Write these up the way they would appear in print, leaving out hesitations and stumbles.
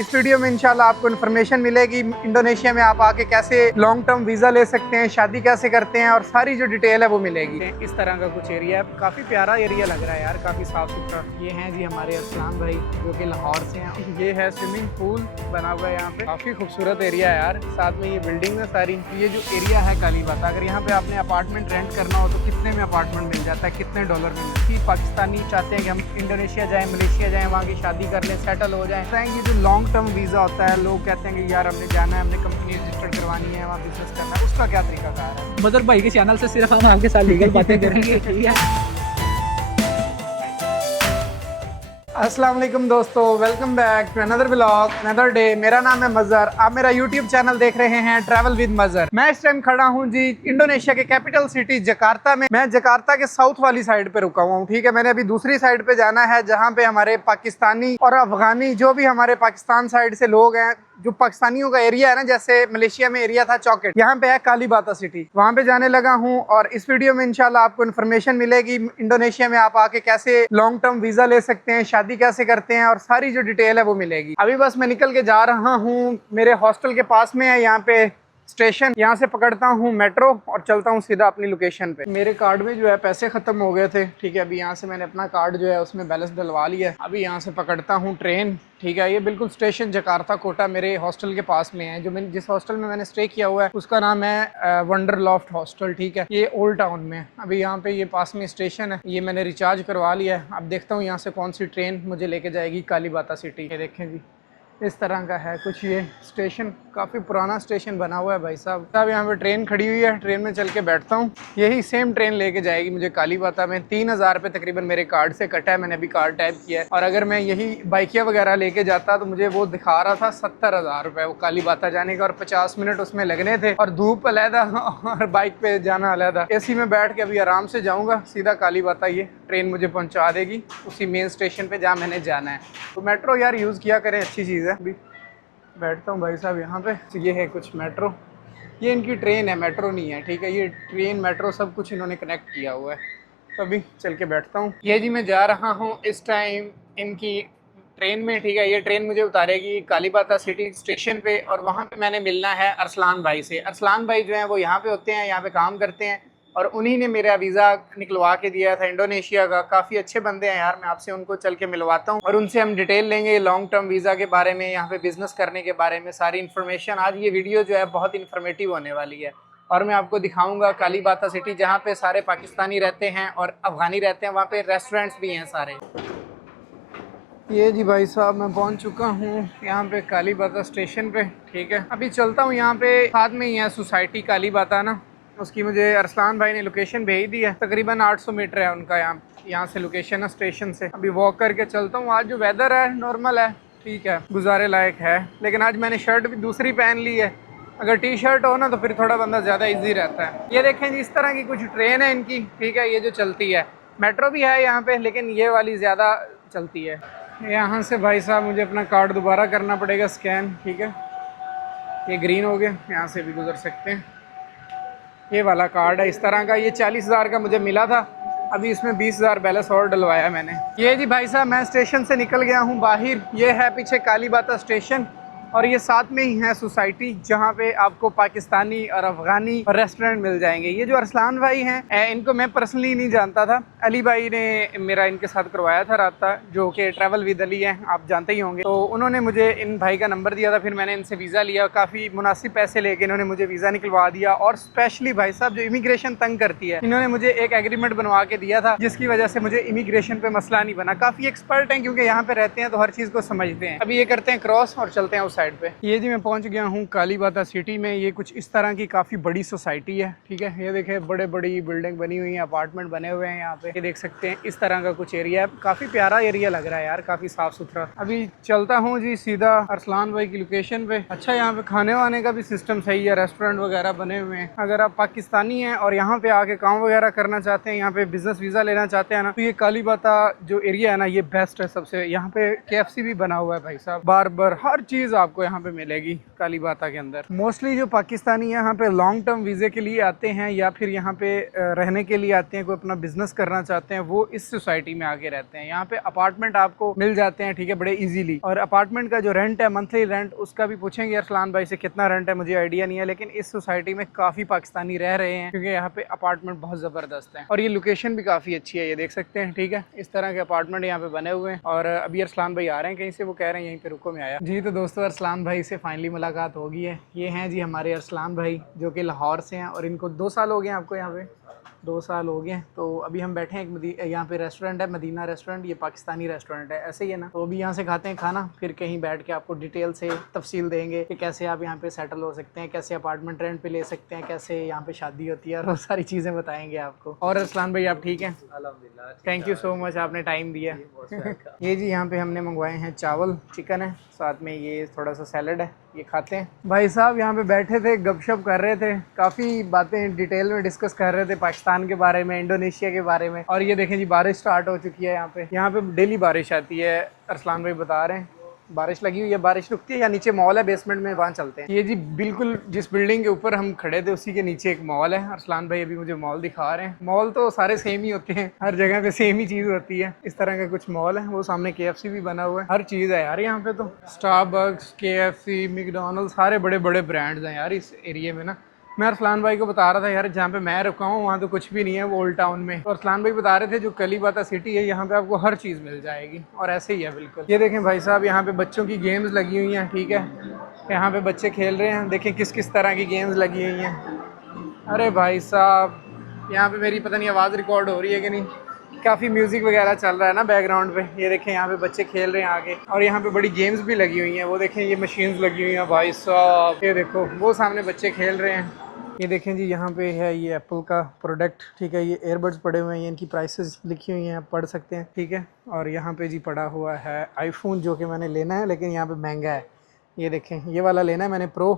इस वीडियो में इंशाल्लाह आपको इन्फॉर्मेशन मिलेगी इंडोनेशिया में आप आके कैसे लॉन्ग टर्म वीज़ा ले सकते हैं, शादी कैसे करते हैं और सारी जो डिटेल है वो मिलेगी। इस तरह का कुछ एरिया है, काफ़ी प्यारा एरिया लग रहा है यार, काफ़ी साफ सुथरा। ये हैं जी हमारे अरसलान भाई जो कि लाहौर से हैं। ये है स्विमिंग पूल बना हुआ है यहाँ पे, काफ़ी खूबसूरत एरिया है यार। साथ में ये बिल्डिंग है सारी। ये जो एरिया है कालीबाता, अगर यहाँ पे आपने अपार्टमेंट रेंट करना हो तो कितने में अपार्टमेंट मिल जाता है, कितने डॉलर में मिलता है। पाकिस्तानी चाहते हैं कि हम इंडोनेशिया जाएँ, मलेशिया जाएँ, वहाँ की शादी कर लें, सेटल हो जाएँ। ये जो लॉन्ग टर्म वीज़ा होता है, लोग कहते हैं कि यार हमने जाना है, हमने कंपनी रजिस्टर करवानी है, वहाँ बिजनेस करना है, उसका क्या तरीकाकार है। मदर भाई के चैनल से सिर्फ हम आपके साथ लीगल बातें करेंगे, ठीक है। अस्सलाम वालेकुम दोस्तों, welcome back to another vlog, another day. मेरा नाम है मज़हर, आप मेरा यूट्यूब चैनल देख रहे हैं ट्रैवल विद मज़हर। मैं इस टाइम खड़ा हूँ जी इंडोनेशिया के कैपिटल सिटी जकार्ता में। मैं जकार्ता के साउथ वाली साइड पे रुका हुआ हूँ, ठीक है। मैंने अभी दूसरी साइड पे जाना है जहाँ पे हमारे पाकिस्तानी और अफगानी जो भी हमारे पाकिस्तान साइड से लोग हैं, जो पाकिस्तानियों का एरिया है ना, जैसे मलेशिया में एरिया था चौकेट, यहाँ पे है कालीबाता सिटी, वहाँ पे जाने लगा हूँ। और इस वीडियो में इंशाल्लाह आपको इन्फॉर्मेशन मिलेगी इंडोनेशिया में आप आके कैसे लॉन्ग टर्म वीज़ा ले सकते हैं, शादी कैसे करते हैं और सारी जो डिटेल है वो मिलेगी। अभी बस मैं निकल के जा रहा हूँ, मेरे हॉस्टल के पास में है यहाँ पे स्टेशन। यहाँ से पकड़ता हूँ मेट्रो और चलता हूँ सीधा अपनी लोकेशन पे। मेरे कार्ड में जो है पैसे खत्म हो गए थे, ठीक है। अभी यहाँ से मैंने अपना कार्ड जो है उसमें बैलेंस डलवा लिया है। अभी यहाँ से पकड़ता हूँ ट्रेन, ठीक है। ये बिल्कुल स्टेशन जकार्ता कोटा मेरे हॉस्टल के पास में है। जो मैंने जिस हॉस्टल में मैंने स्टे किया हुआ है उसका नाम है वंडर लॉफ्ट हॉस्टल, ठीक है। ये ओल्ड टाउन में। अभी यहाँ पे ये पास में स्टेशन है, ये मैंने रिचार्ज करवा लिया है। अब देखता हूँ यहाँ से कौन सी ट्रेन मुझे लेके जाएगी कालीबाता सिटी। ये देखें जी, इस तरह का है कुछ ये स्टेशन। काफ़ी पुराना स्टेशन बना हुआ है भाई साहब। अब यहाँ पे ट्रेन खड़ी हुई है, ट्रेन में चल के बैठता हूँ। यही सेम ट्रेन लेके जाएगी मुझे कालीबाता में। 3000 रुपये तकरीबन मेरे कार्ड से कटा है, मैंने अभी कार्ड टाइप किया है। और अगर मैं यही बाइकिया वगैरह लेके जाता तो मुझे वो दिखा रहा था 70,000 रुपये वो कालीबाता जाने का, और 50 मिनट उसमें लगने थे, और धूप अलहदा और बाइक पे जाना अलहदा। एसी में बैठ के अभी आराम से जाऊँगा सीधा कालीबाता। ये ट्रेन मुझे पहुँचा देगी उसी मेन स्टेशन पर जहाँ मैंने जाना है। तो मेट्रो यार यूज़ किया करें, अच्छी चीज़ है। अभी बैठता हूँ भाई साहब यहाँ पे। ये है कुछ मेट्रो, ये इनकी ट्रेन है, मेट्रो नहीं है, ठीक है। ये ट्रेन मेट्रो सब कुछ इन्होंने कनेक्ट किया हुआ है। तो अभी चल के बैठता हूँ। ये जी मैं जा रहा हूँ इस टाइम इनकी ट्रेन में, ठीक है। ये ट्रेन मुझे उतारेगी कालीबाता सिटी स्टेशन पे, और वहाँ पे मैंने मिलना है अरसलान भाई से। अरसलान भाई जो हैं वो यहाँ पे होते हैं, यहाँ पे काम करते हैं, और उन्हीं ने मेरा वीज़ा निकलवा के दिया था इंडोनेशिया का। काफ़ी अच्छे बंदे हैं यार, मैं आपसे उनको चल के मिलवाता हूँ और उनसे हम डिटेल लेंगे लॉन्ग टर्म वीज़ा के बारे में, यहाँ पे बिज़नेस करने के बारे में, सारी इन्फॉर्मेशन। आज ये वीडियो जो है बहुत इन्फॉर्मेटिव होने वाली है, और मैं आपको दिखाऊंगा कालीबाता सिटी जहाँ पे सारे पाकिस्तानी रहते हैं और अफगानी रहते हैं। वहाँ पे रेस्टोरेंट्स भी हैं सारे। ये जी भाई साहब मैं पहुँच चुका हूँ यहाँ पे कालीबाता स्टेशन पे, ठीक है। अभी चलता हूँ, यहाँ पे साथ में ही है सोसाइटी कालीबाता ना, उसकी मुझे अरसलान भाई ने लोकेशन भेज दी है। तकरीबन 800 मीटर है उनका यहाँ से लोकेशन है स्टेशन से। अभी वॉक करके चलता हूँ। आज जो वेदर है नॉर्मल है, ठीक है, गुजारे लायक है। लेकिन आज मैंने शर्ट भी दूसरी पहन ली है। अगर टी शर्ट हो ना तो फिर थोड़ा बंदा ज़्यादा इजी रहता है। ये देखें जी, इस तरह की कुछ ट्रेन है इनकी, ठीक है। ये जो चलती है, मेट्रो भी है यहाँ पे, लेकिन ये वाली ज़्यादा चलती है। यहाँ से भाई साहब मुझे अपना कार्ड दोबारा करना पड़ेगा स्कैन, ठीक है। ये ग्रीन हो गया, यहाँ से भी गुजर सकते हैं। ये वाला कार्ड है इस तरह का, ये 40,000 का मुझे मिला था। अभी इसमें 20,000 बैलेंस और डलवाया मैंने। ये जी भाई साहब मैं स्टेशन से निकल गया हूँ बाहर। ये है पीछे कालीबाता स्टेशन, और ये साथ में ही है सोसाइटी जहाँ पे आपको पाकिस्तानी और अफगानी रेस्टोरेंट मिल जाएंगे। ये जो अरसलान भाई हैं, इनको मैं पर्सनली नहीं जानता था। अली भाई ने मेरा इनके साथ करवाया था राब्ता, जो कि ट्रैवल विद अली हैं, आप जानते ही होंगे। तो उन्होंने मुझे इन भाई का नंबर दिया था, फिर मैंने इनसे वीज़ा लिया। काफ़ी मुनासिब पैसे लेके इन्होंने मुझे वीज़ा निकलवा दिया। और स्पेशली भाई साहब जो इमिग्रेशन तंग करती है, इन्होंने मुझे एक एग्रीमेंट बनवा के दिया था, जिसकी वजह से मुझे इमिग्रेशन पे मसला नहीं बना। काफ़ी एक्सपर्ट हैं क्योंकि यहाँ पे रहते हैं तो हर चीज़ को समझते हैं। अभी ये करते हैं क्रॉस और चलते हैं उस साइड पे। ये जी मैं पहुंच गया हूँ कालीबाता सिटी में। ये कुछ इस तरह की काफ़ी बड़ी सोसाइटी है, ठीक है। ये देखें बड़े बड़ी बिल्डिंग बनी हुई है, अपार्टमेंट बने हुए हैं यहाँ पे। ये देख सकते हैं इस तरह का कुछ एरिया है। काफ़ी प्यारा एरिया लग रहा है यार, काफ़ी साफ सुथरा। अभी चलता हूँ जी सीधा अरसलान भाई की लोकेशन पे। अच्छा, यहाँ पे खाने वाने का भी सिस्टम सही है, रेस्टोरेंट वगैरह बने हुए हैं। अगर आप पाकिस्तानी हैं और यहाँ पे आके काम वगैरह करना चाहते हैं, यहाँ पे बिजनेस वीज़ा लेना चाहते हैं ना, तो ये कालीबाता जो एरिया है ना, ये बेस्ट है सबसे। यहाँ पे KFC भी बना हुआ है भाई साहब, बार्बर, हर चीज़ आपको यहाँ पे मिलेगी कालीबाता के अंदर। मोस्टली जो पाकिस्तानी यहाँ पे लॉन्ग टर्म वीज़े के लिए आते हैं या फिर यहाँ पे रहने के लिए आते हैं, कोई अपना बिजनेस करना चाहते हैं, वो इस सोसाइटी में आके रहते हैं। यहाँ पे अपार्टमेंट आपको मिल जाते हैं, ठीक है, बड़े इजीली। और अपार्टमेंट का जो रेंट है, मंथली रेंट, उसका भी पूछेंगे अरसलान भाई से कितना रेंट है, मुझे आइडिया नहीं है, लेकिन इस सोसाइटी में काफ़ी पाकिस्तानी रह रहे हैं क्योंकि यहाँ पे अपार्टमेंट बहुत ज़बरदस्त है और ये लोकेशन भी काफ़ी अच्छी है, ये देख सकते हैं। ठीक है, इस तरह के अपार्टमेंट यहाँ पे बने हुए हैं। और अभी अरसलान भाई आ रहे हैं कहीं से, वो कह रहे हैं यहीं पे रुको मैं आया जी। तो दोस्तों अरसलान भाई से फाइनली मुलाकात हो गई है। ये हैं जी हमारे अरसलान भाई जो कि लाहौर से हैं और इनको 2 साल हो गए आपको यहाँ पे, 2 साल हो गए। तो अभी हम बैठे हैं एक यहाँ पे रेस्टोरेंट है, मदीना रेस्टोरेंट, ये पाकिस्तानी रेस्टोरेंट है, ऐसे ही है ना। तो अभी यहाँ से खाते हैं खाना, फिर कहीं बैठ के आपको डिटेल से तफसील देंगे कि कैसे आप यहाँ पे सेटल हो सकते हैं, कैसे अपार्टमेंट रेंट पे ले सकते हैं, कैसे यहाँ पे शादी होती है, और वो सारी चीज़ें बताएंगे आपको। और अरसलान भाई आप ठीक हैं? अल्हम्दुलिल्लाह, थैंक यू सो मच, आपने टाइम दिया। ये जी यहाँ पे हमने मंगवाए हैं चावल, चिकन है, साथ में ये थोड़ा सा सैलड है, ये खाते हैं। भाई साहब यहाँ पे बैठे थे, गपशप कर रहे थे, काफ़ी बातें डिटेल में डिस्कस कर रहे थे पाकिस्तान के बारे में, इंडोनेशिया के बारे में। और ये देखें जी बारिश स्टार्ट हो चुकी है यहाँ पे डेली बारिश आती है। अरसलान भाई बता रहे हैं बारिश लगी हुई है, बारिश रुकती है या नीचे मॉल है बेसमेंट में, वहाँ चलते हैं। ये जी बिल्कुल जिस बिल्डिंग के ऊपर हम खड़े थे उसी के नीचे एक मॉल है। अरसलान भाई अभी मुझे मॉल दिखा रहे हैं। मॉल तो सारे सेम ही होते हैं, हर जगह पे सेम ही चीज़ होती है। इस तरह का कुछ मॉल है, वो सामने KFC भी बना हुआ है, हर चीज़ है यार यहाँ पे। तो स्टारबक्स, KFC, मैकडॉनल्ड्स, सारे बड़े बड़े ब्रांड्स हैं यार इस एरिया में ना। मैं अरसलान भाई को बता रहा था यार जहाँ पे मैं रुका हूँ वहाँ तो कुछ भी नहीं है, वो ओल्ड टाउन में। और अरसलान भाई बता रहे थे जो कालीबाता सिटी है यहाँ पे आपको हर चीज़ मिल जाएगी, और ऐसे ही है बिल्कुल। ये देखें भाई साहब यहाँ पे बच्चों की गेम्स लगी हुई हैं, ठीक है, यहाँ पे बच्चे खेल रहे हैं, देखें किस किस तरह की गेम्स लगी हुई हैं। अरे भाई साहब यहाँ पे मेरी पता नहीं आवाज़ रिकॉर्ड हो रही है कि नहीं, काफ़ी म्यूज़िक वगैरह चल रहा है ना बैकग्राउंड पे। ये देखें यहाँ पे बच्चे खेल रहे हैं आगे, और यहाँ पे बड़ी गेम्स भी लगी हुई हैं। वो देखें ये मशीन्स लगी हुई हैं भाई साहब, ये देखो वो सामने बच्चे खेल रहे हैं। ये देखें जी यहाँ पे है ये एप्पल का प्रोडक्ट, ठीक है, ये एयरबड्स पड़े हुए हैं, ये इनकी प्राइसेस लिखी हुई हैं, आप पढ़ सकते हैं, ठीक है। और यहाँ पे जी पड़ा हुआ है आईफोन, जो कि मैंने लेना है लेकिन यहाँ पे महंगा है। ये देखें ये वाला लेना है मैंने, प्रो,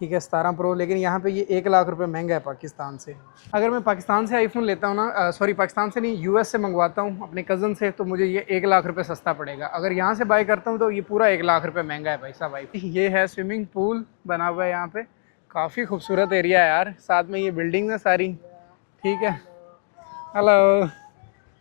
ठीक है, 17 प्रो, लेकिन यहाँ पे ये 1 लाख रुपए महंगा है पाकिस्तान से। अगर मैं पाकिस्तान से आईफोन लेता हूँ ना, सॉरी पाकिस्तान से नहीं, US से मंगवाता हूँ अपने कज़न से, तो मुझे ये 1 लाख रुपए सस्ता पड़ेगा। अगर यहाँ से बाय करता हूँ तो ये पूरा 1 लाख रुपए महंगा है भाई साहब। ये है स्विमिंग पूल बना हुआ है यहाँ पे, काफ़ी खूबसूरत एरिया है यार, साथ में ये बिल्डिंग है सारी, ठीक है। हेलो,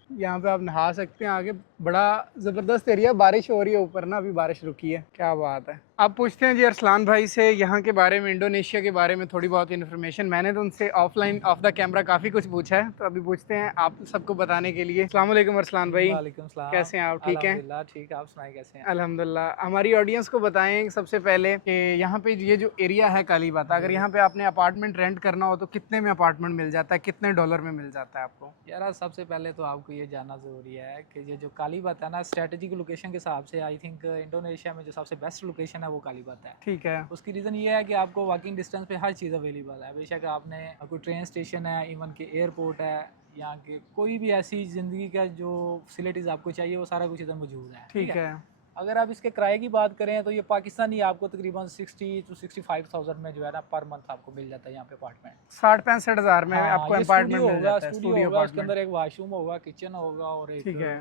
यहाँ पे आप नहा सकते हैं आगे, बड़ा ज़बरदस्त एरिया। बारिश हो रही है ऊपर ना, अभी बारिश रुकी है, क्या बात है। आप पूछते हैं जी अरसलान भाई से यहाँ के बारे में, इंडोनेशिया के बारे में थोड़ी बहुत इन्फॉर्मेशन। मैंने तो उनसे ऑफलाइन ऑफ द कैमरा काफ़ी कुछ पूछा है, तो अभी पूछते हैं आप सबको बताने के लिए। अस्सलाम वालेकुम अरसलान भाई। वालेकुम सलाम। कैसे हैं आप? ठीक हैं? ठीक, आप सुनाए कैसे हैं? अल्हम्दुलिल्लाह। हमारी ऑडियंस को बताएं सबसे पहले कि यहाँ पे ये जो एरिया है कालीबाता, अगर यहाँ पे आपने अपार्टमेंट रेंट करना हो तो कितने में अपार्टमेंट मिल जाता है, कितने डॉलर में मिल जाता है आपको? यार सबसे पहले तो आपको ये जानना ज़रूरी है कि ये जो कालीबाता है ना, स्ट्रेटेजिक लोकेशन के हिसाब से आई थिंक इंडोनेशिया में जो सबसे बेस्ट लोकेशन है वो कालीबाता है। ठीक है। उसकी रीज़न ये है कि आपको वॉकिंग डिस्टेंस पे हर चीज़ अवेलेबल है। बेशक आपने कोई ट्रेन स्टेशन है, इवन के एयरपोर्ट है, यहाँ के कोई भी ऐसी ज़िंदगी का जो फैसिलिटीज़ आपको चाहिए वो सारा कुछ इधर मौजूद है। ठीक है। अगर आप इसके किराए की बात करें तो ये पाकिस्तानी आपको तकरीबन 60 to 65,000 में जो है ना पर मंथ आपको मिल जाता है यहाँ पे अपार्टमेंट। 60-65 हज़ार में आपको अपार्टमेंट मिल जाता है। स्टूडियो होगा, उसके अंदर एक वॉशरूम होगा, किचन होगा और एक, ठीक है,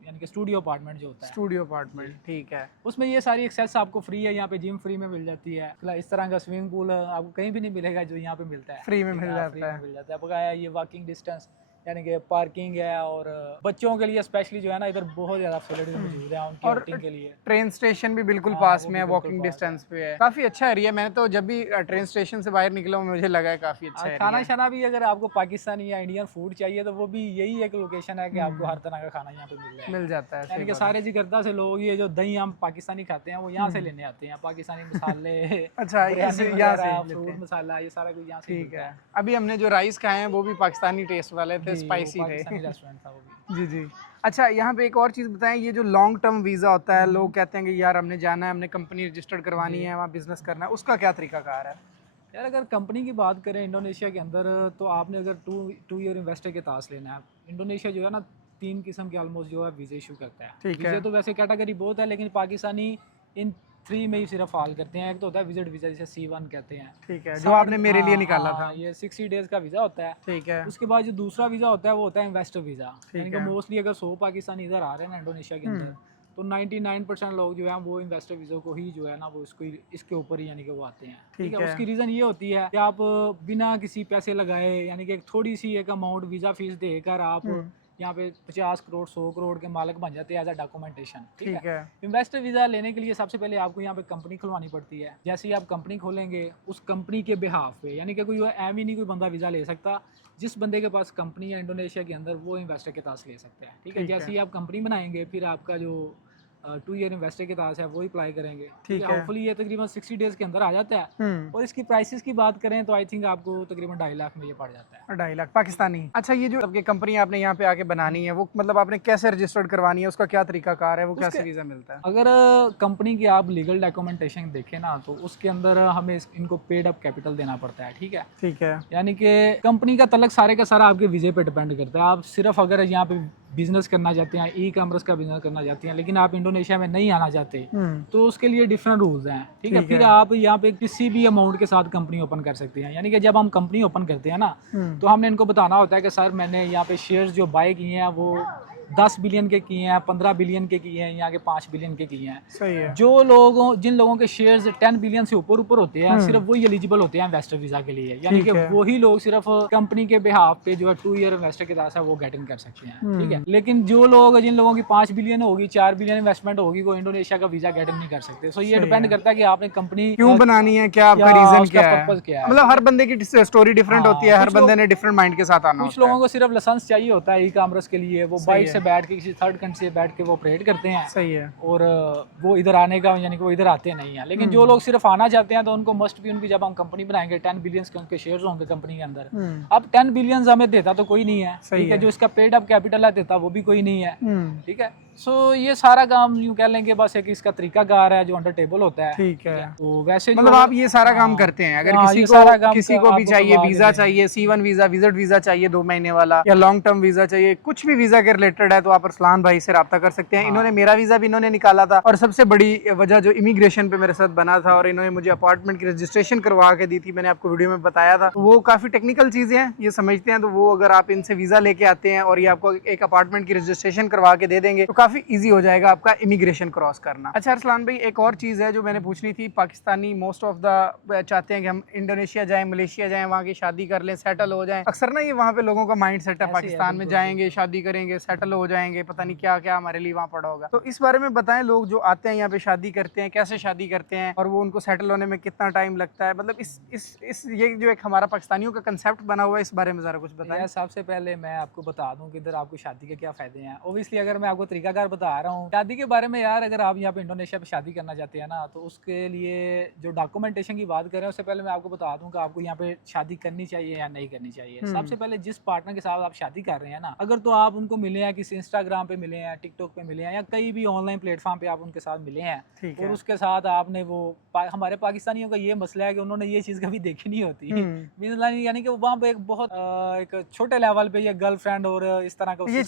यानी कि स्टूडियो अपार्टमेंट जो होता है, स्टूडियो अपार्टमेंट, ठीक है। उसमें ये सारी एक्सेस आपको फ्री है। यहाँ पे जिम फ्री में मिल जाती है, इस तरह का स्विमिंग पूल आपको कहीं भी नहीं मिलेगा जो यहाँ पे मिलता है, फ्री में मिल जाता है। मिल जाता है। बकाया ये वॉकिंग डिस्टेंस यानी कि पार्किंग है, और बच्चों के लिए स्पेशली जो है ना इधर बहुत ज़्यादा फैसिलिटीज मौजूद है उनकी आउटिंग के लिए। ट्रेन स्टेशन भी बिल्कुल पास में है, वॉकिंग डिस्टेंस पे है, काफ़ी अच्छा एरिया। मैंने तो जब भी ट्रेन स्टेशन से बाहर निकला हूँ मुझे लगा है काफ़ी अच्छा एरिया। खाना शाना भी अगर आपको पाकिस्तानी या इंडियन फूड चाहिए तो वो भी यही एक लोकेशन है कि आपको हर तरह का खाना यहाँ पे मिल जाता है। यानी कि सारे जिगरदा से लोग ये जो दही हम पाकिस्तानी खाते हैं वो यहाँ से लेने आते हैं, पाकिस्तानी मसाले अच्छा, यहाँ से फ्रूट मसाला, ये सारा कुछ यहाँ से। ठीक है। अभी हमने जो राइस खाए हैं वो भी पाकिस्तानी टेस्ट वाले थे, स्पाइसी थे। रेस्टोरेंट था वो भी। जी जी। अच्छा, यहाँ पे एक और चीज़ बताएं, ये जो लॉन्ग टर्म वीज़ा होता है, लोग कहते हैं कि यार हमने जाना है, हमने कंपनी रजिस्टर्ड करवानी है, वहाँ बिजनेस करना है, उसका क्या तरीकाकार है? यार अगर कंपनी की बात करें इंडोनेशिया के अंदर, तो आपने अगर टू ईयर इन्वेस्टर के पास लेना है। इंडोनेशिया जो है ना 3 किस्म के ऑलमोस्ट जो है वीज़े इशू करता है। ठीक है। वीज़े तो वैसे कैटेगरी बहुत है, लेकिन पाकिस्तानी इन 3 में ही सिर्फ फॉल करते हैं। एक तो होता है विजिट वीज़ा, जिसे C1 कहते हैं, ठीक है, जो आपने मेरे लिए निकाला था। ये 60 डेज़ का वीज़ा होता है। ठीक है। उसके बाद जो दूसरा वीज़ा होता है वो होता है इन्वेस्टर वीज़ा, यानी कि मोस्टली अगर 100 पाकिस्तानी इधर आ रहे हैं ना इंडोनेशिया के अंदर, तो 99% लोग जो है वो इन्वेस्टर वीज़ा को ही जो है ना वो इसके ऊपर ही यानी कि वो आते हैं। ठीक है, उसकी रीज़न ये होती है कि आप बिना किसी पैसे लगाए यानी कि थोड़ी सी एक अमाउंट वीज़ा फीस देकर आप यहाँ पे 50 करोड़ 100 करोड़ के मालिक बन जाते हैं एज अ डॉक्यूमेंटेशन। ठीक है, इन्वेस्टर वीज़ा लेने के लिए सबसे पहले आपको यहाँ पे कंपनी खुलवानी पड़ती है। जैसे ही आप कंपनी खोलेंगे उस कंपनी के बिहाफ पे यानी कि कोई एम ही नहीं कोई बंदा वीज़ा ले सकता। जिस बंदे के पास कंपनी है इंडोनेशिया के अंदर वो इन्वेस्टर के पास ले सकते हैं। ठीक है, जैसे ही आप कंपनी बनाएंगे फिर आपका जो 2 ईयर इन्वेस्टर के पास है वो अप्लाई करेंगे। ठीक है, होपफुली ये तकरीबन 60 डेज के अंदर आ जाता है। और इसकी प्राइसेस की बात करें तो आई थिंक आपको तकरीबन 2.5 लाख में ये पड़ जाता है। 2.5 लाख पाकिस्तानी। अच्छा, ये जो आपकी कंपनी आपने यहाँ पे आके बनानी है वो मतलब आपने कैसे रजिस्टर्ड करवानी है, उसका क्या तरीका कार है, वो कैसे वीज़ा मिलता है? अगर कंपनी की आप लीगल डॉक्यूमेंटेशन देखें ना तो उसके अंदर हमें इनको पेड अप कैपिटल देना पड़ता है। ठीक है, यानी कि कंपनी का तलक सारे का सारा आपके वीज़े पे डिपेंड करता है। आप सिर्फ अगर यहाँ पे बिजनेस करना चाहते हैं, ई कॉमर्स का बिजनेस करना चाहते हैं, लेकिन आप इंडोनेशिया में नहीं आना चाहते तो उसके लिए डिफरेंट रूल्स हैं। ठीक है, फिर आप यहाँ पे किसी भी अमाउंट के साथ कंपनी ओपन कर सकते हैं। यानी कि जब हम कंपनी ओपन करते हैं ना तो हमने इनको बताना होता है कि सर मैंने यहाँ पे शेयर्स जो बाय किए हैं वो 10 बिलियन के किए हैं, 15 बिलियन के किए हैं, यहाँ के 5 बिलियन के किए हैं। सही है। जिन लोगों के शेयर्स 10 बिलियन से ऊपर होते हैं सिर्फ वही एलिजिबल होते हैं इन्वेस्टर वीजा के लिए। यानी कि वही लोग सिर्फ कंपनी के बिहाफ पे जो है 2 ईयर इन्वेस्टर के पास है वो गेट इन कर सकते हैं। ठीक है, लेकिन जिन लोगों की 5 बिलियन होगी, 4 बिलियन इन्वेस्टमेंट होगी, वो इंडोनेशिया का वीजा गेट इन नहीं कर सकते। सो ये डिपेंड करता है कि आपने कंपनी क्यों बनानी है, क्या आपका रीजन क्या है, पर्पस क्या है। मतलब हर बंदे की स्टोरी डिफरेंट होती है, हर बंदे ने डिफरेंट माइंड के साथ आना। कुछ लोगों को सिर्फ लाइसेंस चाहिए होता है ई कॉमर्स के लिए, वो बाइक से बैठ के किसी थर्ड कंट्री से बैठ के वो ऑपरेट करते हैं। सही है। और वो इधर आने का यानी कि वो इधर आते नहीं है। लेकिन जो लोग सिर्फ आना चाहते हैं तो उनको मस्ट भी उनकी जब हम कंपनी बनाएंगे 10 बिलियन के उनके शेयर्स होंगे कंपनी के अंदर। अब 10 बिलियन हमें देता तो कोई नहीं है। ठीक है, जो इसका पेड अप कैपिटल है देता वो भी कोई नहीं है। ठीक है, सो ये सारा काम यूं कह लेंगे बस एक इसका तरीकाकार है जो अंडर टेबल होता है। ठीक है, तो वैसे मतलब आप ये सारा काम करते हैं। अगर किसी को भी चाहिए वीजा चाहिए, C1 वीजा, विजिट वीजा चाहिए 2 महीने वाला या लॉन्ग टर्म वीजा चाहिए, कुछ भी वीजा के रिलेटेड है तो आप अरसलान भाई से राब्ता कर सकते हैं। इन्होंने मेरा वीजा भी इन्होंने निकाला था और सबसे बड़ी वजह जो इमिग्रेशन पे मेरे साथ बना था और इन्होंने मुझे अपार्टमेंट की रजिस्ट्रेशन करवा के दी थी, मैंने आपको वीडियो में बताया था। वो काफी टेक्निकल चीजें हैं, ये समझते हैं। तो वो अगर आप इनसे वीजा लेके आते हैं और ये आपको एक अपार्टमेंट की रजिस्ट्रेशन करवा के दे देंगे तो काफी ईजी हो जाएगा आपका इमिग्रेशन क्रॉस करना। अच्छा अरसलान भाई, एक और चीज़ है जो मैंने पूछनी थी। पाकिस्तानी मोस्ट ऑफ द चाहते हैं कि हम इंडोनेशिया जाएं, मलेशिया जाएं, वहाँ की शादी कर लें, सेटल हो जाएं। अक्सर ना ये वहाँ पे लोगों का माइंड सेट है पाकिस्तान में जाएंगे, शादी करेंगे, सेटल हो जाएंगे, पता नहीं क्या क्या हमारे लिए वहाँ पड़ा होगा। तो इस बारे में बताएं, लोग जो आते हैं यहाँ पे शादी करते हैं कैसे शादी करते हैं और वो उनको सेटल होने में कितना टाइम लगता है, मतलब इस ये जो एक हमारा पाकिस्तानियों का कंसेप्ट बना हुआ है इस बारे में ज़रा कुछ बताएं। सबसे पहले मैं आपको बता दूं कि इधर आपको शादी के क्या फ़ायदे हैं। ओबियसली अगर मैं आपको तरीकाकार बता रहा हूँ शादी के बारे में यार, अगर आप यहाँ पे इंडोनेशिया पे शादी करना चाहते हैं ना तो उसके लिए जो डॉक्यूमेंटेशन की बात करें उससे पहले मैं आपको बता दूं कि आपको यहाँ पे शादी करनी चाहिए या नहीं करनी चाहिए। सबसे पहले जिस पार्टनर के साथ आप शादी कर रहे हैं ना, अगर तो आप उनको मिले हैं किसी इंस्टाग्राम पे मिले हैं, टिकटॉक पे मिले हैं या कहीं भी ऑनलाइन प्लेटफॉर्म पे आप उनके साथ मिले हैं और उसके साथ आपने वो हमारे पाकिस्तानियों का ये मसला है कि उन्होंने ये चीज़ कभी देखी नहीं होती। यानी कि वहाँ पे एक बहुत एक छोटे लेवल पे ये गर्लफ्रेंड और इस तरह का ये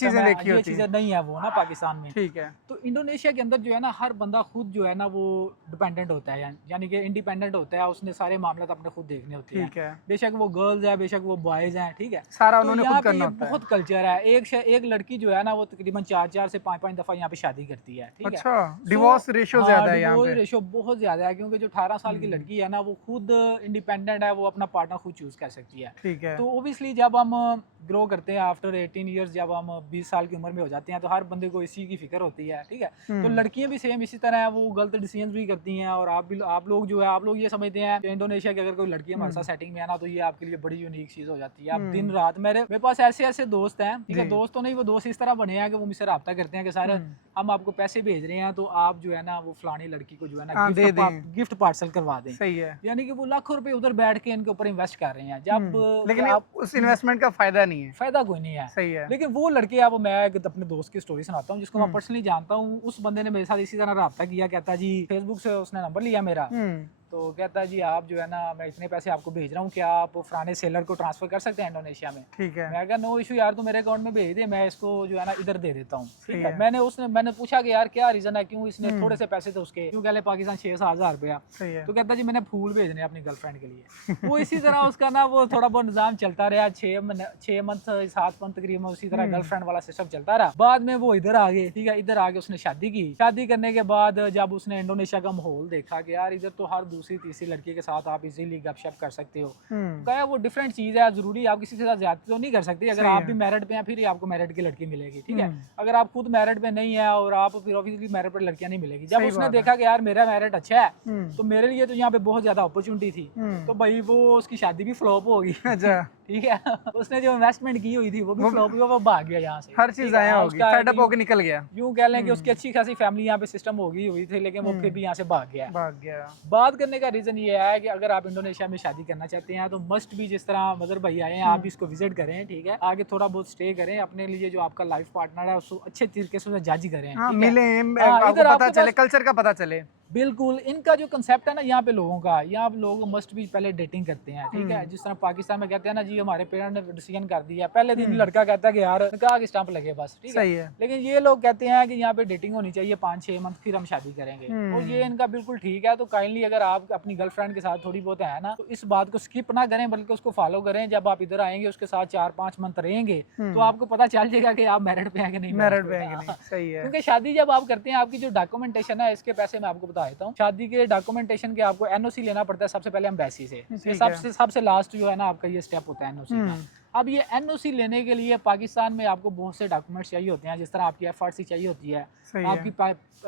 चीज़ें नहीं है वो ना पाकिस्तान में। ठीक है, तो इंडोनेशिया के अंदर जो है ना हर बंदा खुद जो है ना वो डिपेंडेंट होता है, यानी कि इंडिपेंडेंट होता है, उसने सारे मामले अपने खुद देखने होते हैं। बेशक वो गर्ल्स है, बेशक वो बॉयज हैं। ठीक है, सारा उन्होंने खुद करना होता है। बहुत कल्चर है। एक लड़की जो है ना वो तकरीबन 4 से 5 दफा यहाँ पे शादी करती है। ठीक है, अच्छा, डिवोर्स रेशियो ज्यादा है यहाँ पे। रेशियो बहुत ज्यादा है क्योंकि जो 18 साल की लड़की है ना वो खुद इंडिपेंडेंट है, वो अपना पार्टनर खुद चूज कर सकती है। ठीक है, तो ओबियसली जब हम ग्रो करते हैं आफ्टर 18 ईयर्स, जब हम 20 साल की उम्र में हो जाते हैं तो हर बंदे को इसी की फिक्र होती है। ठीक है, तो लड़कियां भी सेम इसी तरह है, वो गलत डिसीजन भी करती हैं और आप लोग जो है आप लोग ये समझते हैं कि इंडोनेशिया की अगर कोई लड़की हमारे साथ सेटिंग में है ना तो ये आपके लिए बड़ी यूनिक चीज हो जाती है। आप दिन रात मेरे पास ऐसे दोस्त हैं, ठीक है, दोस्तों नहीं वो दोस्त इस तरह बने हैं कि वो मुझसे राब्ता करते हैं कि सर हम आपको पैसे भेज रहे हैं तो आप जो है ना वो फलानी लड़की को जो है ना गिफ्ट पार्सल करवा दें। सही है, यानी कि वो लाखों रुपए उधर बैठ के इनके ऊपर इन्वेस्ट कर रहे हैं। जब लेकिन उस इन्वेस्टमेंट का फायदा नहीं है, फायदा कोई नहीं है। सही है, लेकिन वो लड़के अब मैं अपने दोस्त की स्टोरी सुनाता हूँ जिसको मैं पर्सनली जानता हूँ। उस बंदे ने मेरे साथ इसी तरह राब्ता किया, कहता जी फेसबुक से उसने नंबर लिया मेरा, तो कहता है जी आप जो है ना मैं इतने पैसे आपको भेज रहा हूँ, क्या आप फलाने सेलर को ट्रांसफर कर सकते हैं इंडोनेशिया में। ठीक है। मैं कहा नो इशू यार, तो मेरे अकाउंट में भेज दे, मैं इसको जो है ना इधर दे देता हूँ। सही ठीक है, है। मैंने पूछा कि यार क्या रीजन है, क्यों इसने थोड़े से पैसे थे उसके, क्यों कहले पाकिस्तान 6-7 हज़ार रुपया। सही है। तो कहता जी मैंने फूल भेजने अपनी गर्लफ्रेंड के लिए। वो इसी तरह उसका ना वो थोड़ा बहुत निजाम चलता रहा, 6 मंथ 7 मंथ तकरीबन उसी तरह गर्लफ्रेंड वाला सिस्टम चलता रहा। बाद में वो इधर आ गए, ठीक है, इधर आके उसने शादी की। शादी करने के बाद जब उसने इंडोनेशिया का माहौल देखा कि यार इधर तो हर दूसरी तीसरी लड़की के साथ आप इजीली गपशप कर सकते हो, कहा वो डिफरेंट चीज है, जरूरी आप किसी के साथ ज्यादा तो नहीं कर सकते। अगर आप भी मैरिड पे हैं फिर ही आपको मैरिड की लड़की मिलेगी, ठीक है। अगर आप खुद मैरिड पे नहीं है और आप फिर ऑब्वियसली मैरिड पर लड़कियां नहीं मिलेगी। जब उसने देखा कि यार मेरा मैरिड अच्छा है तो मेरे लिए तो यहाँ पे बहुत ज्यादा अपॉर्चुनिटी थी, तो भाई वो उसकी शादी भी फ्लॉप होगी। अच्छा। ठीक है, उसने जो इन्वेस्टमेंट की हुई थी वो भी फ्लॉप हुआ, वो भाग गया यहाँ से। हर चीज आया होगी, फेड अप होके निकल गया। यूं कह लें कि उसकी अच्छी खासी फैमिली यहाँ पे सिस्टम हो गई हुई थी, लेकिन वो फिर भी यहाँ से भाग गया। बात करने का रीजन ये है कि अगर आप इंडोनेशिया में शादी करना चाहते हैं तो मस्ट भी, जिस तरह मदर भाई आए हैं, आप भी इसको विजिट करें, ठीक है, आगे थोड़ा बहुत स्टे करें, अपने लिए जो आपका लाइफ पार्टनर है उसको अच्छे तरीके से जज करें, मिले, आपको पता चले, कल्चर का पता चले। बिल्कुल, इनका जो कंसेप्ट है ना यहाँ पे लोगों का, यहाँ पे लोग मस्ट भी पहले डेटिंग करते हैं, ठीक है। जिस तरह पाकिस्तान में कहते हैं ना जी हमारे पेरेंट्स ने डिसीजन कर दिया, पहले दिन लड़का कहता है कि यार निकाह की स्टंप लगे बस, ठीक है। लेकिन ये लोग कहते हैं कि यहाँ पे डेटिंग होनी चाहिए 5-6 मंथ, फिर हम शादी करेंगे, और ये इनका बिल्कुल ठीक है। तो काइंडली अगर आप अपनी गर्लफ्रेंड के साथ थोड़ी बहुत है ना, तो इस बात को स्किप ना करें, बल्कि उसको फॉलो करें। जब आप इधर आएंगे उसके साथ 4-5 मंथ रहेंगे तो आपको पता चल जाएगा कि आप मैरिड पे हैं कि नहीं मैरिड पे हैं। सही है, क्योंकि शादी जब आप करते हैं, आपकी जो डॉक्यूमेंटेशन है, इसके पैसे मैं आपको बता देता हूँ। शादी के डॉक्यूमेंटेशन के आपको एनओसी लेना पड़ता है सबसे पहले एम्बेसी से, ये सबसे लास्ट जो है ना आपका ये स्टेप होता है एनओसी का। अब ये एनओसी लेने के लिए पाकिस्तान में आपको बहुत से डॉक्यूमेंट्स चाहिए होते हैं, जिस तरह आपकी एफआरसी चाहिए होती है, आपकी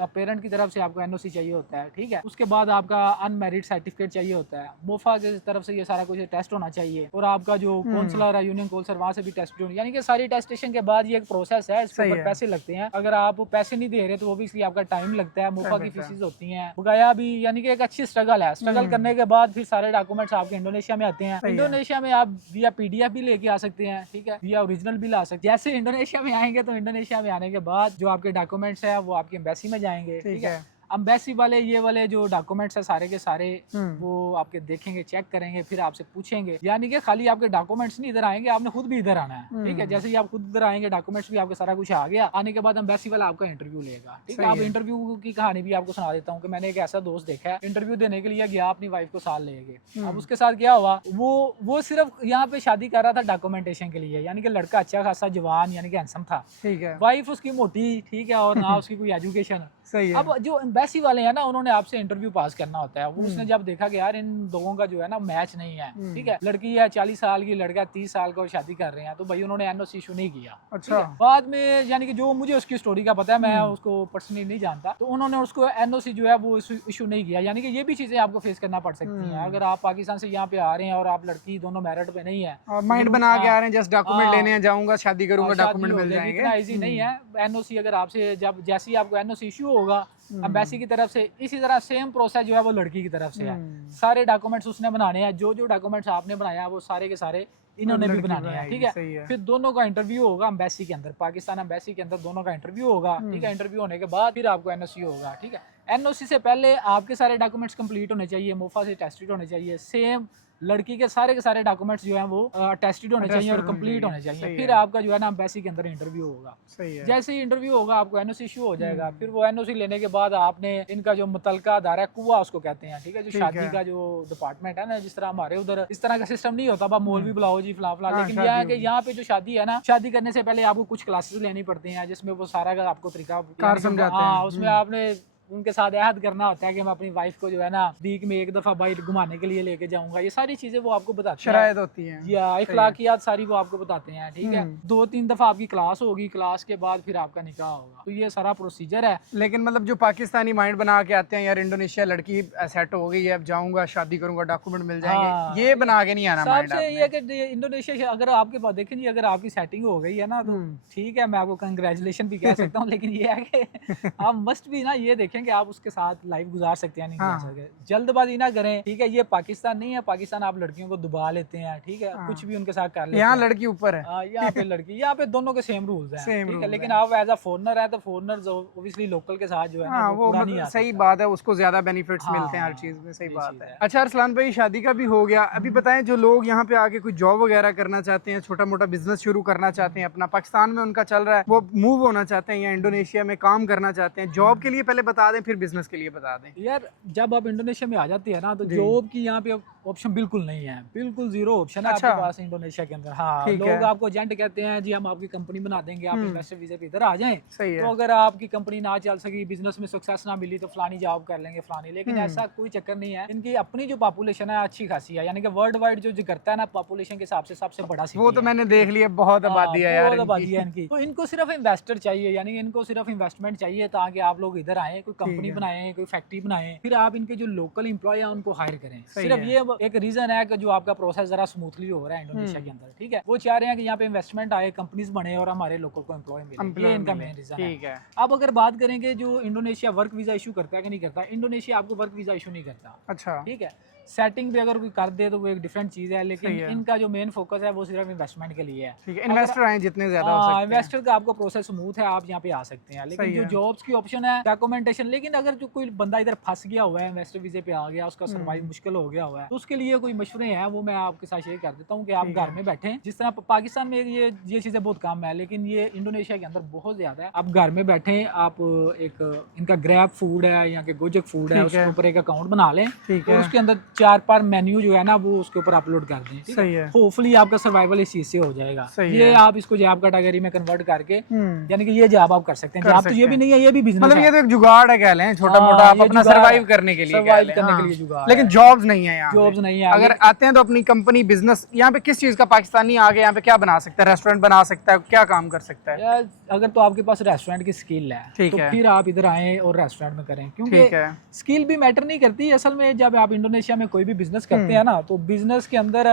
पेरेंट की तरफ से आपको एनओसी चाहिए होता है, ठीक है। उसके बाद आपका अनमैरिड सर्टिफिकेट चाहिए होता है, मोफा की तरफ से ये सारा कुछ टेस्ट होना चाहिए, और आपका जो काउंसलर है यूनियन काउंसलर वहाँ से भी टेस्ट होनी, यानी कि सारी टेस्टेशन के बाद ये एक प्रोसेस है, इसके ऊपर पैसे लगते हैं। अगर आप पैसे नहीं दे रहे तो ऑब्वियसली आपका टाइम लगता है, मोफा की फीसेस होती हैं, बकाया भी, यानी कि एक अच्छी स्ट्रगल है। स्ट्रगल करने के बाद फिर सारे डॉक्यूमेंट्स आपके इंडोनेशिया में आते हैं। इंडोनेशिया में आप विया पीडीएफ भी लेके आ सकते हैं, ठीक है, विया ओरिजिनल भी ला सकते हैं। जैसे इंडोनेशिया में आएंगे तो इंडोनेशिया में आने के बाद जो आपके डॉक्यूमेंट्स है वो आपकी एम्बेसी में जाएंगे, ठीक है। एम्बेसी वाले ये वाले जो डॉक्यूमेंट्स है सारे के सारे वो आपके देखेंगे, चेक करेंगे, फिर आपसे पूछेंगे, यानी कि खाली आपके डॉक्यूमेंट्स नहीं इधर आएंगे, आपने खुद भी इधर आना है, ठीक है। जैसे ही आप खुद इधर आएंगे, डॉक्यूमेंट्स भी आपके सारा कुछ आ गया, आने के बाद एम्बेसी वाला आपका इंटरव्यू लेगा, ठीक है। अब इंटरव्यू की कहानी भी आपको सुना देता हूँ कि मैंने एक ऐसा दोस्त देखा है, इंटरव्यू देने के लिए गया, अपनी वाइफ को साथ लेके। अब उसके साथ क्या हुआ, वो सिर्फ यहाँ पे शादी कर रहा था डॉक्यूमेंटेशन के लिए, यानी कि लड़का अच्छा खासा जवान, यानी कि हैंडसम था, ठीक है, वाइफ उसकी मोटी, ठीक है, और ना उसकी कोई एजुकेशन। सही है। अब जो एम्बेसी वाले हैं ना, उन्होंने आपसे इंटरव्यू पास करना होता है। वो उसने जब देखा कि यार इन लोगों का जो है ना मैच नहीं है, ठीक है, लड़की है 40 साल की, लड़का 30 साल का, और शादी कर रहे हैं, तो भाई उन्होंने एनओसी इशू नहीं किया। अच्छा। बाद में यानी कि जो मुझे उसकी स्टोरी का पता है, मैं उसको पर्सनली नहीं जानता, तो उन्होंने उसको एनओसी जो है वो इशू नहीं किया। यानी कि ये भी चीजें आपको फेस करना पड़ सकती हैं अगर आप पाकिस्तान से यहाँ पे आ रहे हैं और आप लड़की दोनों मैरिड पे नहीं है, माइंड बना के आ रहे हैं, जस्ट डॉक्यूमेंट लेने हैं, जाऊंगा शादी करूंगा, डॉक्यूमेंट मिल जाएंगे। इतना इजी नहीं है एनओसी। अगर आपसे जब जैसे ही आपको एनओसी इशू होगा एम्बेसी की तरफ से, इसी तरह सेम प्रोसेस जो है वो लड़की की तरफ से है। सारे डॉक्यूमेंट्स उसने बनाने हैं, जो डॉक्यूमेंट्स आपने बनाया है वो सारे के सारे इन्होंने भी बनाने हैं, ठीक है। फिर दोनों का इंटरव्यू होगा एम्बेसी के अंदर, पाकिस्तान एम्बेसी के अंदर दोनों का इंटरव्यू होगा, ठीक है। इंटरव्यू होने के बाद फिर आपको एनओसी होगा, ठीक है। एनओसी से पहले आपके सारे डॉक्यूमेंट्स कंप्लीट होने चाहिए, मोफा से टेस्टेड होने चाहिए, सेम लड़की के सारे डॉक्यूमेंट्स जो हैं वो टेस्टेड होने चाहिए और कंप्लीट होने चाहिए। फिर आपका जो है ना एम्बेसी के अंदर इंटरव्यू होगा। सही है। जैसे ही इंटरव्यू होगा आपको एनओसी इशू हो जाएगा। फिर वो एनओसी लेने के बाद आपने इनका जो मुतलका अदारा है, कुआ उसको कहते हैं, ठीक है, जो शादी का जो डिपार्टमेंट है ना, जिस तरह हमारे उधर इस तरह का सिस्टम नहीं होता, अब मौलवी बुलाओ जी फला फला, लेकिन यह है कि यहाँ पे जो शादी है ना, शादी करने से पहले आपको कुछ क्लासेस लेनी पड़ती हैं, जिसमें वो सारा का आपको तरीका समझाते हैं। उसमें आपने उनके साथ अहद करना होता है कि मैं अपनी वाइफ को जो है ना वीक में एक दफा बाइक घुमाने के लिए लेके जाऊंगा। ये सारी चीजें वो आपको बताते हैं, शरायत होती हैं या इखलाकियात सारी वो आपको बताते हैं, ठीक है। 2-3 दफा आपकी क्लास होगी, क्लास के बाद फिर आपका निकाह होगा। तो ये सारा प्रोसीजर है। लेकिन मतलब जो पाकिस्तानी माइंड बना के आते हैं, यार इंडोनेशिया लड़की सेट हो गई है, अब जाऊंगा शादी करूंगा, डॉक्यूमेंट मिल जाएंगे, ये बना के नहीं आना। सबसे ये कि इंडोनेशिया अगर आपके पास देखें जी, अगर आपकी सेटिंग हो गई है ना तो ठीक है, मैं आपको कंग्रेचुलेशन भी कह सकता हूँ। लेकिन ये है कि आप मस्ट भी ना ये देखें देखेंगे आप उसके साथ लाइफ गुजार सकते हैं नहीं हाँ। गुजार सकते। जल्दबाजी ना करें, ठीक है। ये पाकिस्तान नहीं है, पाकिस्तान आप लड़कियों को दुबा लेते हैं, ठीक है, हाँ। कुछ भी उनके साथ कर लेते यहाँ हैं। लड़की ऊपर है। यहाँ पे लड़की, यहाँ पे दोनों के सेम रूल्स हैं, Same ठीक है। rules लेकिन हैं। आप एज अ फॉरनर है तो फॉरनर ऑब्वियसली लोकल के साथ जो है ना हाँ, वो वो पूरा नहीं मतलब आ सही सकता। बात है, उसको ज्यादा बेनिफिट्स हाँ, मिलते हैं हर चीज में, सही ये बात चीज़ है। है। अच्छा अरसलान भाई, शादी का भी हो गया, अभी बताएं जो लोग यहाँ पे आके कोई जॉब वगैरह करना चाहते हैं, छोटा मोटा बिजनेस शुरू करना चाहते हैं अपना, पाकिस्तान में उनका चल रहा है, वो मूव होना चाहते हैं या इंडोनेशिया में काम करना चाहते हैं, जॉब के लिए पहले बता दें फिर बिजनेस के लिए बता दें। यार जब आप इंडोनेशिया में आ जाती है ना तो जी। जॉब की यहाँ पे ऑप्शन बिल्कुल नहीं है, बिल्कुल जीरो ऑप्शन है अच्छा। आपके पास इंडोनेशिया के अंदर। हाँ, ठीक लोग है। आपको एजेंट कहते हैं जी हम आपकी कंपनी बना देंगे, आप इन्वेस्टर वीजे पे इधर आ जाएं। सही है। तो अगर आपकी कंपनी ना चल सकी, बिजनेस में सक्सेस ना मिली तो फलानी जॉब कर लेंगे फलानी, लेकिन ऐसा कोई चक्कर नहीं है। इनकी अपनी जो पॉपुलेशन है अच्छी खासी है, यानी कि वर्ल्ड वाइड जो करता है ना पॉपुलेशन के हिसाब से सबसे बड़ा वो सिटी तो है। मैंने देख लिया, बहुत आबादी है यार बहुत आबादी है इनकी। इनकी। तो इनको सिर्फ इन्वेस्टर चाहिए, यानी कि इनको सिर्फ इन्वेस्टमेंट चाहिए ताकि आप लोग इधर आए, कोई कंपनी है। बनाए, कोई फैक्ट्री बनाए, फिर आप इनके जो लोकल एम्प्लॉय है उनको हायर करें। सही सिर्फ है। ये एक रीजन है कि जो आपका प्रोसेस जरा स्मूथली हो रहा है इंडोनेशिया के अंदर, ठीक है। वो चाह रहे हैं कि यहाँ पे इन्वेस्टमेंट आए, कंपनीज बने और हमारे लोगों को एम्प्लॉय मिले, ये इनका मेन रीजन है। ठीक है। अब अगर बात करेंगे जो इंडोनेशिया वर्क वीजा इशू करता है कि नहीं करता, इंडोनेशिया आपको वर्क वीजा इशू नहीं करता, अच्छा। ठीक है। सेटिंग भी अगर कोई कर दे तो वो एक डिफरेंट चीज़ है, लेकिन सही है। इनका जो मेन फोकस है वो सिर्फ इन्वेस्टमेंट के लिए है। ठीक है, इन्वेस्टर आए जितने ज्यादा हो सकते हैं। इन्वेस्टर का आपको प्रोसेस स्मूथ है, आप यहाँ पे आ सकते हैं। लेकिन सही जो है। जॉब्स की ऑप्शन है, डॉक्यूमेंटेशन, लेकिन अगर जो कोई बंदा इधर फंस गया हुआ है, इन्वेस्टर वीजे पे आ गया, उसका सर्वाइव मुश्किल हो गया हुआ है, तो उसके लिए कोई मशवरे हैं वो मैं आपके साथ शेयर कर देता हूँ कि आप ठीक घर है। में बैठे, जिस तरह पाकिस्तान में ये चीज़ें बहुत कम है, लेकिन ये इंडोनेशिया के अंदर बहुत ज्यादा है। आप घर में बैठे, आप एक इनका ग्रैब फूड है, यहाँ के गोजक फूड है, ठीक उसके है। ऊपर एक अकाउंट बना लें ठीक और है। उसके अंदर 4-5 मेन्यू जो है ना वो उसके ऊपर अपलोड कर दें, ठीक सही है। होपफुली आपका सर्वाइवल इस चीज से हो जाएगा। सही ये है। आप इसको जॉब कैटेगरी में कन्वर्ट करके, यानी कि ये जॉब आप कर सकते हैं। कर जॉब तो सकते ये भी हैं। नहीं है, ये भी बिजनेस मतलब है। ये तो एक जुगाड़ है कह लें, छोटा हाँ, मोटा आप ये अपना जुगाड़ सर्वाइव है। करने के लिए सर्वाइव कह लें, करने हाँ। के लिए जुगाड़ लेकिन है। जॉब्स नहीं है यहाँ पे। जॉब्स नहीं है। अगर आते हैं तो अपनी कंपनी बिजनेस यहाँ पे किस चीज का पाकिस्तानी आगे यहाँ पे क्या बना सकता है, रेस्टोरेंट बना सकता है, क्या काम कर सकता है? यार अगर तो आपके पास रेस्टोरेंट की स्किल है ठीक तो है। फिर आप इधर आए और रेस्टोरेंट में करें, क्योंकि ठीक है। स्किल भी मैटर नहीं करती असल में। जब आप इंडोनेशिया में कोई भी बिजनेस करते हैं ना तो बिजनेस के अंदर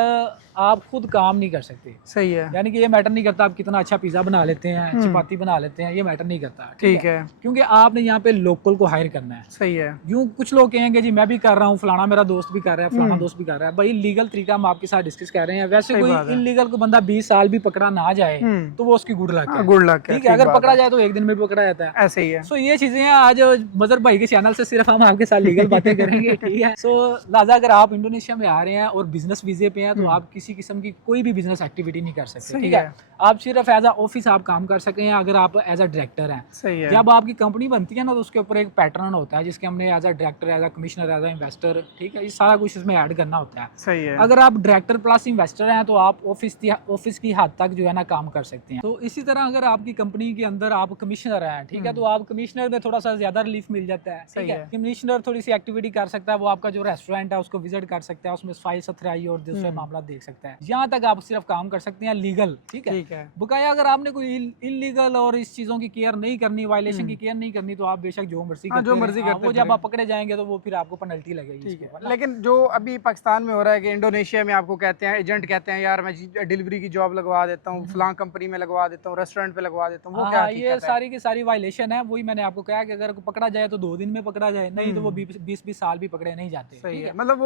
आप खुद काम नहीं कर सकते, सही है। यानी कि ये मैटर नहीं करता आप कितना अच्छा पिज्जा बना लेते हैं, चपाती बना लेते हैं, ये मैटर नहीं करता, ठीक है। क्योंकि आपने यहाँ पे लोकल को हायर करना है। सही है। यूं कुछ लोग कहेंगे जी मैं भी कर रहा हूँ, फलाना मेरा दोस्त भी कर रहा है, फलाना दोस्त भी कर रहा है। भाई लीगल तरीका हम आपके साथ डिस्कस कर रहे हैं। वैसे सही कोई बात है। इलीगल को बंदा 20 साल भी पकड़ा ना जाए तो वो उसकी गुड लक है, गुड लक है, ठीक है। अगर बात पकड़ा जाए तो एक दिन में भी पकड़ा जाता है। ऐसे ही है। सो ये चीजें हैं। आज मजहर भाई के चैनल से सिर्फ हम आपके साथ लीगल बातें करेंगे, ठीक है। सो लिहाजा अगर आप इंडोनेशिया में आ रहे हैं और बिजनेस वीजे पे हैं तो आप किसी किस्म की कोई भी बिजनेस एक्टिविटी नहीं कर सकते, सही ठीक है। है। आप सिर्फ एज अ ऑफिस आप काम कर सकें अगर आप एज अ डायरेक्टर हैं। सही है। जब आपकी कंपनी बनती है ना तो उसके ऊपर एक पैटर्न होता है जिसके हमने as a director, as a commissioner, as a investor, ठीक है, ये सारा कुछ इसमें ऐड करना होता है। सही है। अगर आप डायरेक्टर प्लस इन्वेस्टर हैं तो आप ऑफिस की हद तक जो है ना काम कर सकते हैं। तो इसी तरह अगर आपकी कंपनी के अंदर आप कमिश्नर हैं, ठीक है, तो आप कमिश्नर में थोड़ा सा ज्यादा रिलीफ मिल जाता है, सही ठीक है। है। कमिश्नर थोड़ी सी एक्टिविटी कर सकता है, वो आपका जो रेस्टोरेंट है उसको विजिट कर सकता है, उसमें सफाई सुथराई और दूसरे मामला देख सकता है। यहाँ तक आप सिर्फ काम कर सकते हैं लीगल, ठीक है। ठीक है। बकाया अगर आपने कोई इलीगल और इस चीजों की केयर नहीं करनी, वायलेशन की केयर नहीं करनी, तो आप बेशक जो मर्जी हाँ, करते जो रहें। मर्जी हाँ, करते वो जब फिरें। आप पकड़े जाएंगे तो वो फिर आपको पेनल्टी लगेगी ठीक इसके ऊपर है। ना। लेकिन जो अभी पाकिस्तान में हो रहा है कि इंडोनेशिया में आपको कहते हैं, एजेंट कहते हैं यार मैं डिलीवरी की जॉब लगवा देता हूँ, फलां कंपनी में लगवा देता हूँ, रेस्टोरेंट पे लगवा देता हूँ, वो क्या हाँ, ये हकीकत है? सारी की सारी वायलेशन है। वही मैंने आपको कहा कि अगर पकड़ा जाए तो 2 दिन में पकड़ा जाए, नहीं तो वो 20-20 साल भी पकड़े नहीं जाते, सही ठीक है। है। मतलब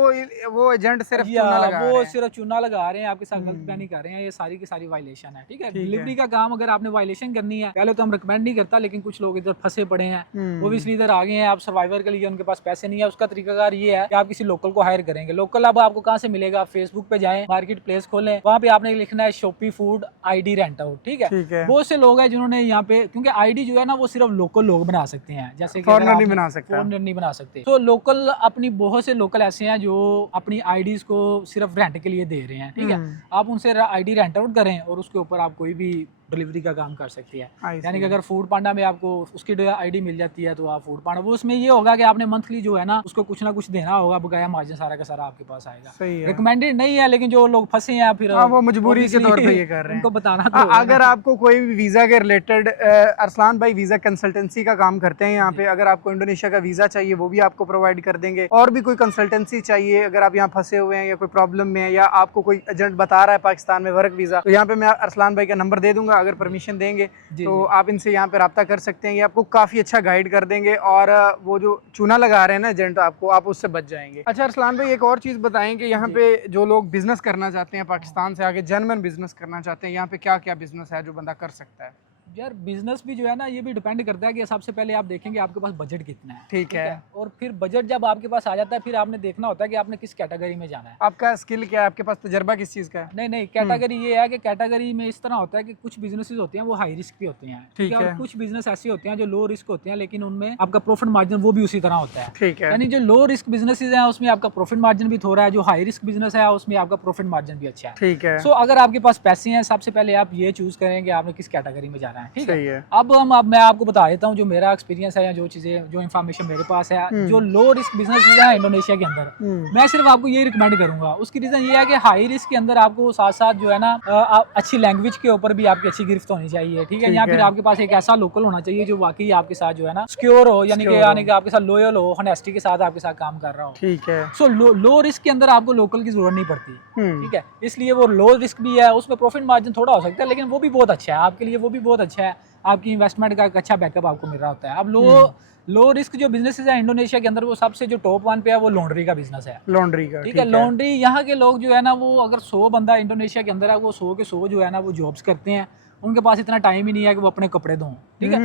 वो एजेंट सिर्फ या चूना लगा वो रहे हैं। सिर्फ चूना लगा रहे हैं, आपके साथ गलत बयानी कर रहे हैं, ये सारी की सारी वायलेशन है, ठीक है। ठीक है। डिलीवरी का काम अगर आपने वायलेशन करनी है, पहले तो हम रिकमेंड नहीं करता, लेकिन कुछ लोग इधर फंसे पड़े हैं, वो भी इसलिए इधर आ गए हैं। आप सर्वाइवर के लिए उनके पास पैसे नहीं है, उसका तरीकाकार ये है कि आप किसी लोकल को हायर करेंगे। लोकल अब आपको कहाँ से मिलेगा? फेसबुक पे जाएं, मार्केट प्लेस खोलें, वहाँ पे आपने लिखना है Shopee food ID rent out, ठीक है। ठीक है। बहुत से लोग हैं जिन्होंने यहाँ पे, क्योंकि ID जो है ना वो सिर्फ लोकल लोग बना सकते हैं, जैसे कि फॉरेनर नहीं बना सकता। फॉरेनर नहीं बना सकते। तो लोकल अपनी बहुत से लोकल ऐसे हैं जो अपनी IDs को सिर्फ रेंट के लिए दे रहे हैं, ठीक है। आप उनसे ID रेंट आउट करें और उसके ऊपर आप कोई भी डिलीवरी का काम कर सकती है। I यानी कि see। अगर फूड पांडा में आपको उसकी ID मिल जाती है तो आप फूड पांडा, वो उसमें ये होगा कि आपने मंथली जो है ना उसको कुछ ना कुछ देना होगा, बकाया मार्जिन सारा का सारा आपके पास आएगा। सही है। रिकमेंडेड नहीं है, लेकिन जो लोग फंसे हैं फिर हाँ, वो मजबूरी के obviously तौर पे ये कर रहे हैं। उनको बताना तो होगा अगर ना। आपको कोई भी वीज़ा के रिलेटेड, अरसलान भाई वीज़ा कंसल्टेंसी का काम करते हैं यहाँ पे, अगर आपको इंडोनेशिया का वीज़ा चाहिए वो भी आपको प्रोवाइड कर देंगे। और भी कोई कंसल्टेंसी चाहिए अगर आप यहाँ फंसे हुए हैं या कोई प्रॉब्लम में है, या आपको कोई एजेंट बता रहा है पाकिस्तान में वर्क वीज़ा, तो यहाँ पे मैं अरसलान भाई का नंबर दे दूंगा, अगर परमिशन देंगे जी, तो जी। आप इनसे यहाँ पे रब्ता कर सकते हैं, ये आपको काफ़ी अच्छा गाइड कर देंगे और वो जो चूना लगा रहे हैं ना एजेंट आपको, आप उससे बच जाएंगे। अच्छा अरसलान भाई, एक और चीज़ बताएं कि यहाँ जी। पे जो लोग बिजनेस करना चाहते हैं, पाकिस्तान से आके जेन्युइन बिजनेस करना चाहते हैं, यहाँ पे क्या क्या बिजनेस है जो बंदा कर सकता है? यार बिजनेस भी जो है ना ये भी डिपेंड करता है कि सबसे पहले आप देखेंगे आपके पास बजट कितना है। ठीक है। और फिर बजट जब आपके पास आ जाता है फिर आपने देखना होता है कि आपने किस कैटेगरी में जाना है। आपका स्किल क्या है, आपके पास तजर्बा किस चीज़ का है? नहीं कैटेगरी ये है कि कैटेगरी में इस तरह होता है कि कुछ बिजनेसेस होते हैं वो हाई रिस्क भी होते हैं, ठीक और है। कुछ बिजनेस ऐसे होते हैं जो लो रिस्क होते हैं लेकिन उनमें आपका प्रॉफिट मार्जिन वो भी उसी तरह होता है। ठीक है। यानी जो लो रिस्क बिजनेसेस हैं उसमें आपका प्रॉफिट मार्जिन भी थोड़ा है, जो हाई रिस्क बिजनेस है उसमें आपका प्रॉफिट मार्जिन भी अच्छा है। ठीक है। सो अगर आपके पास पैसे हैं सबसे पहले आप ये चूज करें कि आपने किस कैटेगरी में जाना है। ठीक सही है। है। अब मैं आपको बता देता हूँ जो मेरा एक्सपीरियंस है या जो चीज़ें जो इन्फॉर्मेशन मेरे पास है, जो लो रिस्क बिजनेस है इंडोनेशिया के अंदर, मैं सिर्फ आपको ये रिकमेंड करूंगा। उसकी रीज़न ये है कि हाई रिस्क के अंदर आपको साथ साथ जो है ना अच्छी लैंग्वेज के ऊपर भी आपकी अच्छी गिरफ्त होनी चाहिए। ठीक है। या फिर आपके पास एक ऐसा लोकल होना चाहिए जो वाकई आपके साथ जो है ना सिक्योर हो, यानी कि आपके साथ लॉयल हो, ऑनेस्टी के साथ आपके साथ काम कर रहा हो। ठीक है। सो लो रिस्क के अंदर आपको लोकल की जरूरत नहीं पड़ती। ठीक है। इसलिए वो लो रिस्क भी है, उसमें प्रॉफिट मार्जिन थोड़ा हो सकता है लेकिन वो भी बहुत अच्छा है आपके लिए, वो भी बहुत अच्छा है। आपकी इन्वेस्टमेंट का एक अच्छा बैकअप आपको मिल रहा होता है। अब लो रिस्क जो बिजनेस है इंडोनेशिया के अंदर वो सबसे जो टॉप वन पे है वो लॉन्ड्री का बिजनेस है। लॉन्ड्री का। ठीक है। लॉन्ड्री यहाँ के लोग जो है ना वो अगर 100 बंदा इंडोनेशिया के अंदर है वो 100 के 100 जो है ना वो जॉब्स करते हैं। उनके पास इतना टाइम ही नहीं है कि वो अपने कपड़े धों। ठीक है।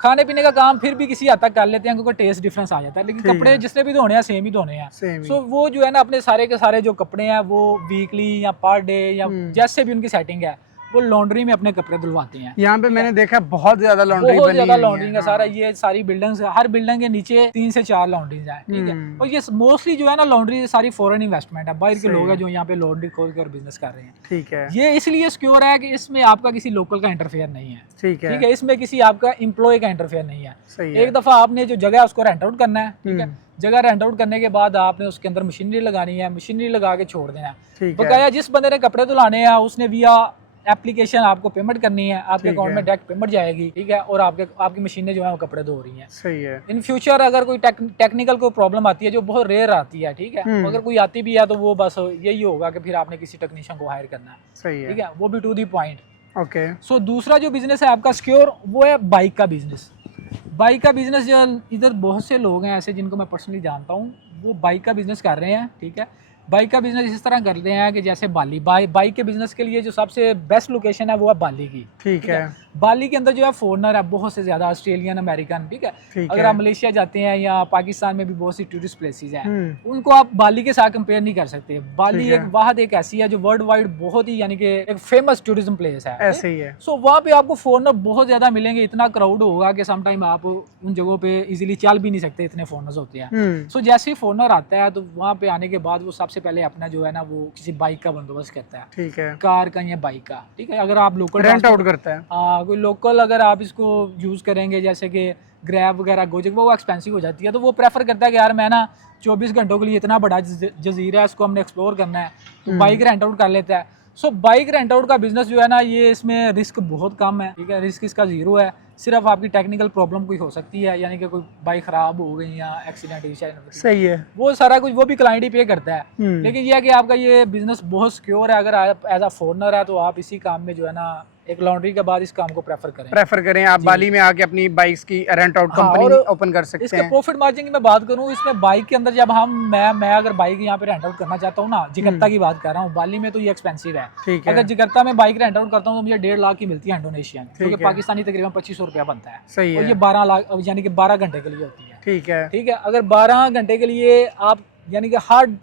खाने पीने का काम फिर भी किसी हद तक कर लेते हैं क्योंकि टेस्ट डिफरेंस आ जाता है, लेकिन कपड़े जिसने भी धोने हैं सेम ही धोने हैं। सो वो जो है ना अपने सारे के सारे जो कपड़े हैं वो वीकली या पर डे या जैसे भी उनकी सेटिंग है वो लॉन्ड्री में अपने कपड़े धुलवाते हैं। यहाँ पे मैंने देखा बहुत ज्यादा लॉन्ड्री बहुत ज्यादा लॉन्ड्री का सारा ये सारी बिल्डिंग्स, हर बिल्डिंग के नीचे 3 से 4 लॉन्ड्रीज हैं। ठीक है। और ये मोस्टली जो है ना लॉन्ड्री सारी फॉरेन इन्वेस्टमेंट है, बाहर के लोग हैं जो यहाँ पे लॉन्ड्री खोल कर बिजनेस कर रहे हैं। ठीक है। ये इसलिए सिक्योर है कि इसमें आपका किसी लोकल का इंटरफेयर नहीं है। ठीक है। ठीक है। इसमें किसी आपका एम्प्लॉय का इंटरफेयर नहीं है। एक दफा आपने जो जगह है उसको रेंट आउट करना है। ठीक है। जगह रेंट आउट करने के बाद आपने उसके अंदर मशीनरी लगानी है, मशीनरी लगा के छोड़ देना है। बकाया जिस बंदे ने कपड़े धुलाने हैं उसने विया एप्लीकेशन आपको पेमेंट करनी है, आपके अकाउंट में डायरेक्ट पेमेंट जाएगी। ठीक है। और आपकी मशीनें जो है वो कपड़े धो रही हैं। सही है। इन फ्यूचर अगर कोई टेक्निकल कोई प्रॉब्लम आती है जो बहुत रेयर आती है, ठीक है, अगर कोई आती भी है तो वो बस यही होगा कि फिर आपने किसी टेक्नीशियन को हायर करना है। सही है। ठीक है। वो भी टू दी पॉइंट। ओके। सो दूसरा जो बिजनेस है आपका सिक्योर वो है बाइक का बिजनेस। बाइक का बिजनेस जो इधर बहुत से लोग हैं ऐसे जिनको मैं पर्सनली जानता हूँ वो बाइक का बिजनेस कर रहे हैं। ठीक है। बाइक का बिजनेस इस तरह करते हैं कि जैसे बाइक के बिजनेस के लिए जो सबसे बेस्ट लोकेशन है वो है बाली की। ठीक है। बाली के अंदर जो है फॉरेनर है बहुत से ज्यादा, ऑस्ट्रेलियन, अमेरिकन। ठीक है। अगर आप मलेशिया जाते हैं या पाकिस्तान में भी बहुत सी टूरिस्ट प्लेसेस हैं, उनको आप बाली के साथ कंपेयर नहीं कर सकते। बाली एक ऐसी है जो वर्ल्ड वाइड बहुत ही यानी कि एक फेमस टूरिज्म प्लेस है। ऐसे ही है। सो वहाँ पे आपको फॉरेनर बहुत ज्यादा मिलेंगे, इतना क्राउड होगा कि सम टाइम आप उन जगहों पे इजीली चल भी नहीं सकते, इतने फॉरेनर्स होते हैं। सो जैसे ही फॉरेनर आता है तो वहाँ पे आने के बाद वो सबसे पहले अपना जो है ना वो किसी बाइक का बंदोबस्त करता है। ठीक है। कार का या बाइक का। ठीक है। अगर आप लोकल रेंट आउट करता है, कोई लोकल अगर आप इसको यूज करेंगे जैसे कि ग्रैब वगैरह, गोजक, वो एक्सपेंसिव हो जाती है तो वो प्रेफर करता है कि यार मैं ना 24 घंटों के लिए इतना बड़ा जजीरा है इसको हमने एक्सप्लोर करना है तो बाइक रेंट आउट कर लेता है। सो बाइक रेंट आउट का बिजनेस जो है ना ये इसमें रिस्क बहुत कम है। ठीक है। रिस्क इसका जीरो है, सिर्फ आपकी टेक्निकल प्रॉब्लम कोई हो सकती है, यानी कि कोई बाइक खराब हो गई या एक्सीडेंट। सही है। वो सारा कुछ वो भी क्लाइंट ही पे करता है। लेकिन यह है कि आपका ये बिजनेस बहुत सिक्योर है। अगर आप एज अ फॉरेनर है तो आप इसी काम में जो है ना एक लॉन्ड्री के बाद इस काम को प्रेफर करें आप बाली में आके अपनी बाइक्स की रेंट आउट कंपनी ओपन कर सकते हैं। इसके प्रॉफिट मार्जिन की मैं बात करूं, इसमें बाइक के अंदर जब मैं अगर बाइक यहाँ पे रेंट आउट करना चाहता हूँ ना, जकार्ता की बात कर रहा हूँ, बाली में तो ये एक्सपेंसिव है। अगर जकार्ता में बाइक रेंट आउट करता हूँ तो मुझे 1.5 लाख की मिलती है इंडोनेशिया में, क्योंकि पाकिस्तानी तकरीबन 2500 रुपया बनता है। सही है। और ये 12 लाख यानी कि 12 घंटे के लिए होती है। ठीक है। ठीक है। अगर 12 घंटे के लिए आप यानी कि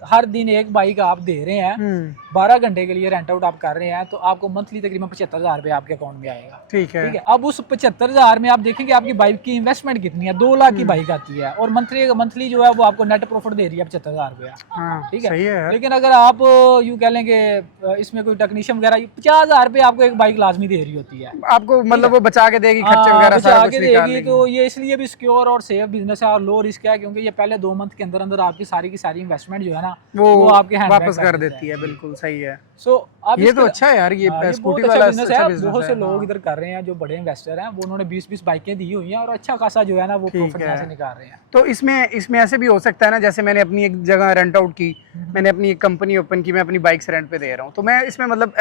हर दिन एक बाइक आप दे रहे हैं, 12 घंटे के लिए रेंट आउट आप कर रहे हैं तो आपको मंथली तकरीबन 75,000 रुपए आपके अकाउंट में आएगा। ठीक है। अब उस 75,000 में आप देखेंगे आपकी बाइक की इन्वेस्टमेंट कितनी है, 2 लाख की बाइक आती है और मंथली जो है वो आपको नेट प्रॉफिट दे रही है 75,000 रुपया। ठीक है। लेकिन अगर आप यूँ कह लेंगे इसमें कोई टेक्नीशियन वगैरह 50,000 रुपये आपको एक बाइक लाजमी दे रही होती है, आपको मतलब वो बचा के देगी, खर्चे वगैरह बचा के देगी। तो ये इसलिए भी सिक्योर और सेफ बिजनेस है और लो रिस्क है, क्योंकि ये पहले 2 मंथ के अंदर अंदर आपकी सारी की सारी इन्वेस्टमेंट जो है ना वो आपके हैंड वापस कर देती है। बिल्कुल सही है। सो अब ये तो अच्छा है यार, ये स्कूटी वाला बिजनेस है। बहुत से लोग इधर कर रहे हैं जो बड़े इन्वेस्टर हैं, वो उन्होंने 20-20 बाइकें दी हुई हैं और अच्छा खासा जो है ना वो प्रॉफिट यहाँ से निकाल रहे हैं। तो इसमें ऐसे भी हो सकता है ना, जैसे मैंने अपनी एक जगह रेंट आउट की, मैंने अपनी एक कंपनी ओपन की, मैं अपनी बाइक्स रेंट पे दे रहा हूँ, तो मैं इसमें मतलब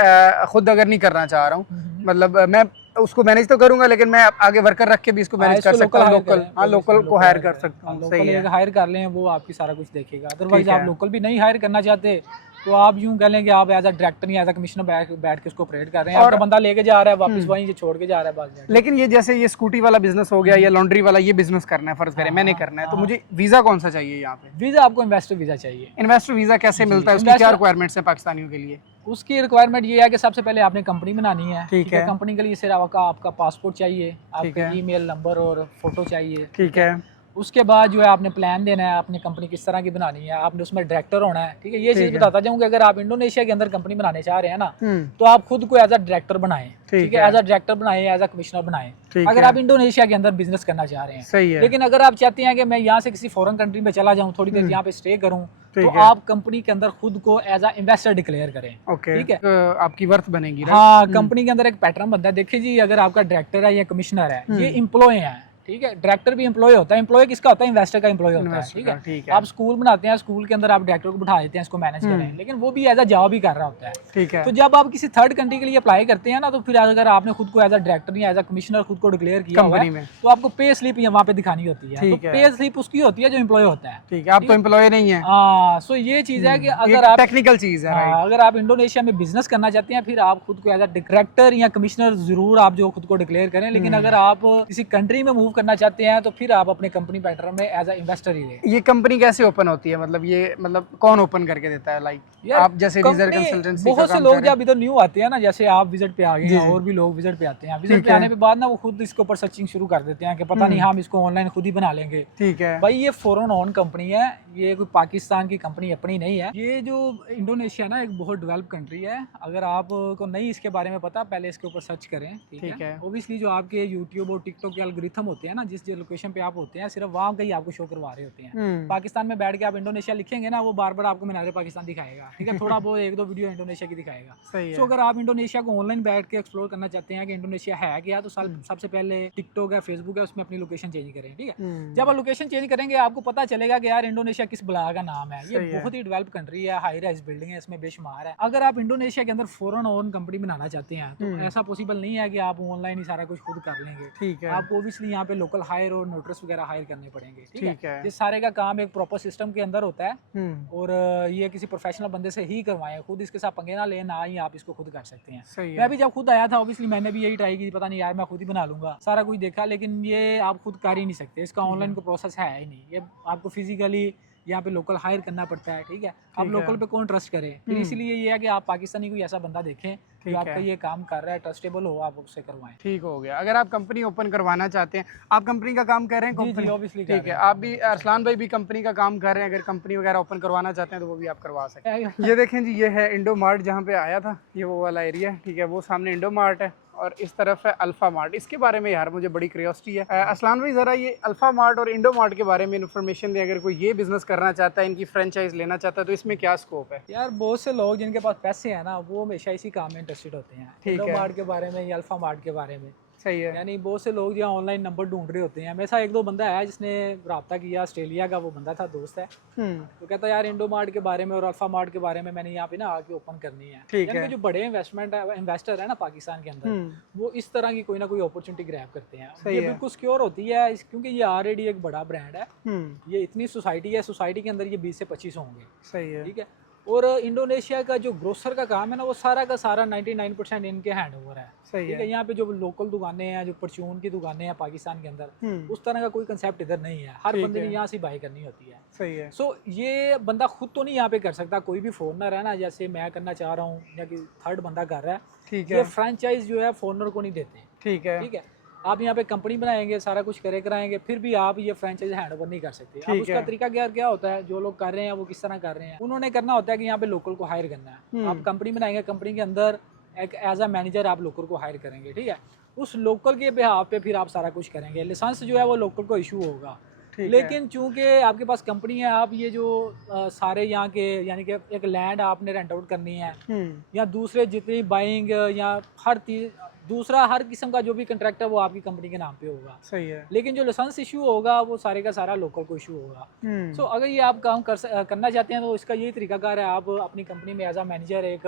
खुद अगर नहीं करना चाह रहा हूँ, मतलब मैं उसको मैनेज तो करूंगा, लेकिन मैं आगे वर्कर रख के भी इसको मैनेज कर सकता हूँ। लोकल, हाँ लोकल को हायर कर सकता हूँ। सही है, हायर कर लें, वो आपकी सारा कुछ देखेगा। अदरवाइज ठीक आप है। लोकल भी नहीं हायर करना चाहते तो आप यूं कह लें कि आप एज अ डायरेक्टर या एज अ कमिश्नर बैठ के उसको ऑपरेट कर रहे हैं, और आपका बंदा लेके जा रहा है वापस वहीं से छोड़ के जा रहा है बात। लेकिन ये जैसे ये स्कूटी वाला बिजनेस हो गया या लॉन्ड्री वाला ये बिजनेस करना है, फर्ज करें मैंने करना है, तो मुझे वीजा कौन सा चाहिए यहाँ पे? वीज़ा आपको इन्वेस्टर वीज़ा चाहिए। इन्वेस्टर वीजा कैसे मिलता है, उसकी क्या रिक्वायरमेंट्स है पाकिस्तानियों के लिए? उसकी रिक्वायरमेंट ये है कि सबसे पहले आपने कंपनी बनानी है। ठीक है। कंपनी के लिए सिर्फ आपका पासपोर्ट चाहिए, आपका ईमेल नंबर और फोटो चाहिए। ठीक है। उसके बाद जो है आपने प्लान देना है, अपनी कंपनी किस तरह की बनानी है, आपने उसमें डायरेक्टर होना है। ठीक है, ये चीज़ बताता जाऊँ कि अगर आप इंडोनेशिया के अंदर कंपनी बनाने चाह रहे हैं ना, तो आप खुद को एज अ डायरेक्टर बनाएं। ठीक है, एज अ डायरेक्टर बनाएं, एज अ कमिश्नर बनाएं अगर आप इंडोनेशिया के अंदर बिजनेस करना चाह रहे हैं। सही है। लेकिन अगर आप चाहते हैं कि मैं यहाँ से किसी फॉरेन कंट्री में चला जाऊँ, थोड़ी देर यहाँ पे स्टे करूँ, तो आप कंपनी के अंदर खुद को एज अ इन्वेस्टर डिक्लेयर करें। ठीक है, आपकी वर्थ बनेगी। हाँ, कंपनी के अंदर एक पैटर्न बनता है। देखिए जी, अगर आपका डायरेक्टर है या कमिश्नर है, ये एम्प्लॉय है। ठीक है, डायरेक्टर भी एम्प्लॉय होता है। एम्प्लॉय किसका होता है? इन्वेस्टर का एम्प्लॉय होता है। ठीक है, आप स्कूल बनाते हैं, स्कूल के अंदर आप डायरेक्टर को बिठा देते हैं इसको मैनेज करें, लेकिन वो भी एज अ जॉब ही कर रहा होता है। ठीक है। तो जब आप किसी थर्ड कंट्री के लिए अप्लाई करते हैं ना, तो फिर अगर आपने खुद को एज अ डायरेक्टर या एज अ कमिश्नर खुद को डिक्लेयर किया हुआ है, तो आपको पे स्लिप वहाँ पे दिखानी होती है। तो पे स्लिप उसकी होती है जो एम्प्लॉय होता है। ठीक है, आप तो एम्प्लॉय नहीं है। हाँ, सो ये चीज है कि अगर आप टेक्निकल चीज है, अगर आप इंडोनेशिया में बिजनेस करना चाहते हैं, फिर आप खुद को एज अ डायरेक्टर या कमिश्नर जरूर आप जो खुद को डिक्लेयर करें। लेकिन अगर आप किसी कंट्री में मूव करना चाहते हैं, तो फिर आप अपने कंपनी पैटर्न में एज अ इन्वेस्टर ही लें। ये कंपनी कैसे ओपन होती है? मतलब ये कौन ओपन करके देता है? लाइक आप जैसे डीजल कंसल्टेंसी बहुत से लोग जब इधर न्यू आते हैं ना, जैसे आप विजिट पे आ गए हैं, और भी लोग विजिट पे आते हैं, विजिट पे आने के बाद ना वो खुद इसके ऊपर सर्चिंग शुरू कर देते हैं कि पता नहीं हम इसको ऑनलाइन खुद ही बना लेंगे। ठीक है भाई, ये फॉरेन ओन कंपनी है, ये कोई पाकिस्तान की कंपनी अपनी नहीं है। ये जो इंडोनेशिया ना एक बहुत डेवलप कंट्री है। अगर आपको नहीं इसके बारे में पता, पहले इसके ऊपर सर्च करें। ठीक है, ओबियसली जो आपके यूट्यूब और टिकटॉक के एल्गोरिथम होते हैं ना, जिस जो लोकेशन पे आप होते हैं, सिर्फ वहाँ का ही आपको शो करवा रहे होते हैं। पाकिस्तान में बैठ के आप इंडोनेशिया लिखेंगे ना, वो बार बार आपको मीनार पाकिस्तान दिखाएगा। ठीक है, थोड़ा बहुत एक दो वीडियो इंडोनेशिया की दिखाएगा। तो अगर आप इंडोनेशिया को ऑनलाइन बैठ के एक्सप्लोर करना चाहते हैं कि इंडोनेशिया है क्या, तो सबसे पहले टिकटॉक है, फेसबुक है, उसमें अपनी लोकेशन चेंज करें। ठीक है, जब आप लोकेशन चेंज करेंगे आपको पता चलेगा कि यार इंडोनेशिया किस बला का नाम है। ये बहुत ही डेवलप कंट्री है, हाई राइज बिल्डिंग है इसमें बेशुमार है। अगर आप इंडोनेशिया के अंदर फॉरेन ओन कंपनी बनाना चाहते हैं, तो ऐसा पॉसिबल नहीं है कि आप ऑनलाइन ही सारा कुछ खुद कर लेंगे। ठीक है, आपको ओबियसली यहाँ पे लोकल हायर और नोटर्स वगैरह हायर करने पड़ेंगे। ठीक है, ये सारे का काम एक प्रॉपर सिस्टम के अंदर होता है, और ये किसी प्रोफेशनल बंदे से ही करवाएं। खुद इसके साथ पंगे ना लें, ना ही आप इसको खुद कर सकते हैं। मैं भी जब खुद आया था, ऑब्वियसली मैंने भी यही ट्राई की, पता नहीं यार मैं खुद ही बना लूंगा, सारा कुछ देखा, लेकिन ये आप खुद कर ही नहीं सकते। इसका ऑनलाइन का प्रोसेस है ही नहीं, ये आपको फिजिकली यहाँ पे लोकल हायर करना पड़ता है। ठीक है, आप लोकल पे कौन ट्रस्ट करें? फिर इसीलिए ये है कि आप पाकिस्तानी कोई ऐसा बंदा देखें जो आपका ये काम कर रहा है, ट्रस्टेबल हो, आप उससे करवाएं। ठीक हो गया। अगर आप कंपनी ओपन करवाना चाहते हैं, आप कंपनी का काम कर रहे हैं? जी, ऑब्वियसली। ठीक है, आप भी, अरसलान भाई भी कंपनी का काम कर रहे हैं। अगर कंपनी वगैरह ओपन करवाना चाहते हैं तो वो भी आप करवा सकते हैं। ये देखें जी, ये है इंडो मार्ट जहाँ पे आया था, ये वो वाला एरिया है। ठीक है, वो सामने इंडो मार्ट है और इस तरफ है अल्फा मार्ट। इसके बारे में यार मुझे बड़ी क्यूरियोसिटी है। असलान भाई ज़रा ये अल्फा मार्ट और इंडो मार्ट के बारे में इन्फॉर्मेशन दें। अगर कोई ये बिजनेस करना चाहता है, इनकी फ्रेंचाइज लेना चाहता है, तो इसमें क्या स्कोप है? यार बहुत से लोग जिनके पास पैसे हैं ना, वो हमेशा इसी काम में इंटरेस्टेड होते हैं। इंडो मार्ट के बारे में या अल्फा मार्ट के बारे में। सही है, यानी बहुत से लोग जहाँ ऑनलाइन नंबर ढूंढ रहे होते हैं। मेरे साथ एक दो बंदा है जिसने रब्ता किया, ऑस्ट्रेलिया का वो बंदा था, दोस्त है। तो कहता है यार इंडो मार्ट के बारे में और अल्फा मार्ट के बारे में मैंने यहाँ पे ना आके ओपन करनी है। ठीक है, जो बड़े इन्वेस्टर है ना पाकिस्तान के अंदर, वो इस तरह की कोई ना कोई अपॉर्चुनिटी ग्रैब करते हैं। ये बिल्कुल सिक्योर होती है, क्योंकि ये ऑलरेडी एक बड़ा ब्रांड है। ये इतनी सोसाइटी है, सोसाइटी के अंदर ये 20 से 25 होंगे। सही है, ठीक है। और इंडोनेशिया का जो ग्रोसर का काम है ना, वो सारा का सारा 99% इनके हैंड ओवर है। सही है, यहाँ पे जो लोकल दुकानें हैं, जो परचून की दुकानें हैं पाकिस्तान के अंदर, उस तरह का कोई कंसेप्ट इधर नहीं है। हर बंदे ने यहाँ से बाई करनी होती है। सही है। सो ये बंदा खुद तो नहीं यहाँ पे कर सकता, कोई भी फॉरनर है ना, जैसे मैं करना चाह रहा हूँ या कि थर्ड बंदा कर रहा है। ठीक है, ये फ्रेंचाइज जो है फॉरनर को नहीं देते। ठीक है, ठीक है। आप यहाँ पे कंपनी बनाएंगे, सारा कुछ कराएंगे, फिर भी आप ये फ्रेंचाइज हैंड ओवर नहीं कर सकते। अब उसका तरीका क्या होता है, जो लोग कर रहे हैं वो किस तरह कर रहे हैं, उन्होंने करना होता है कि यहाँ पे लोकल को हायर करना है। आप कंपनी बनाएंगे, कंपनी के अंदर एक एज अ मैनेजर आप लोकल को हायर करेंगे। ठीक है, उस लोकल के बिहाफ पे फिर आप सारा कुछ करेंगे। लाइसेंस जो है वो लोकल को इशू होगा। लेकिन चूंकि आपके पास कंपनी है, आप ये जो सारे यहाँ के, यानी कि एक लैंड आपने रेंट आउट करनी है, या दूसरे जितनी बाइंग या हर किस्म का जो भी कंट्रैक्ट है वो आपकी कंपनी के नाम पे होगा। सही है, लेकिन जो लाइसेंस इशू होगा वो सारे का सारा लोकल को इशू होगा। सो अगर ये आप काम करना चाहते हैं, तो इसका यही तरीकाकार है, आप अपनी कंपनी में एज अ मैनेजर एक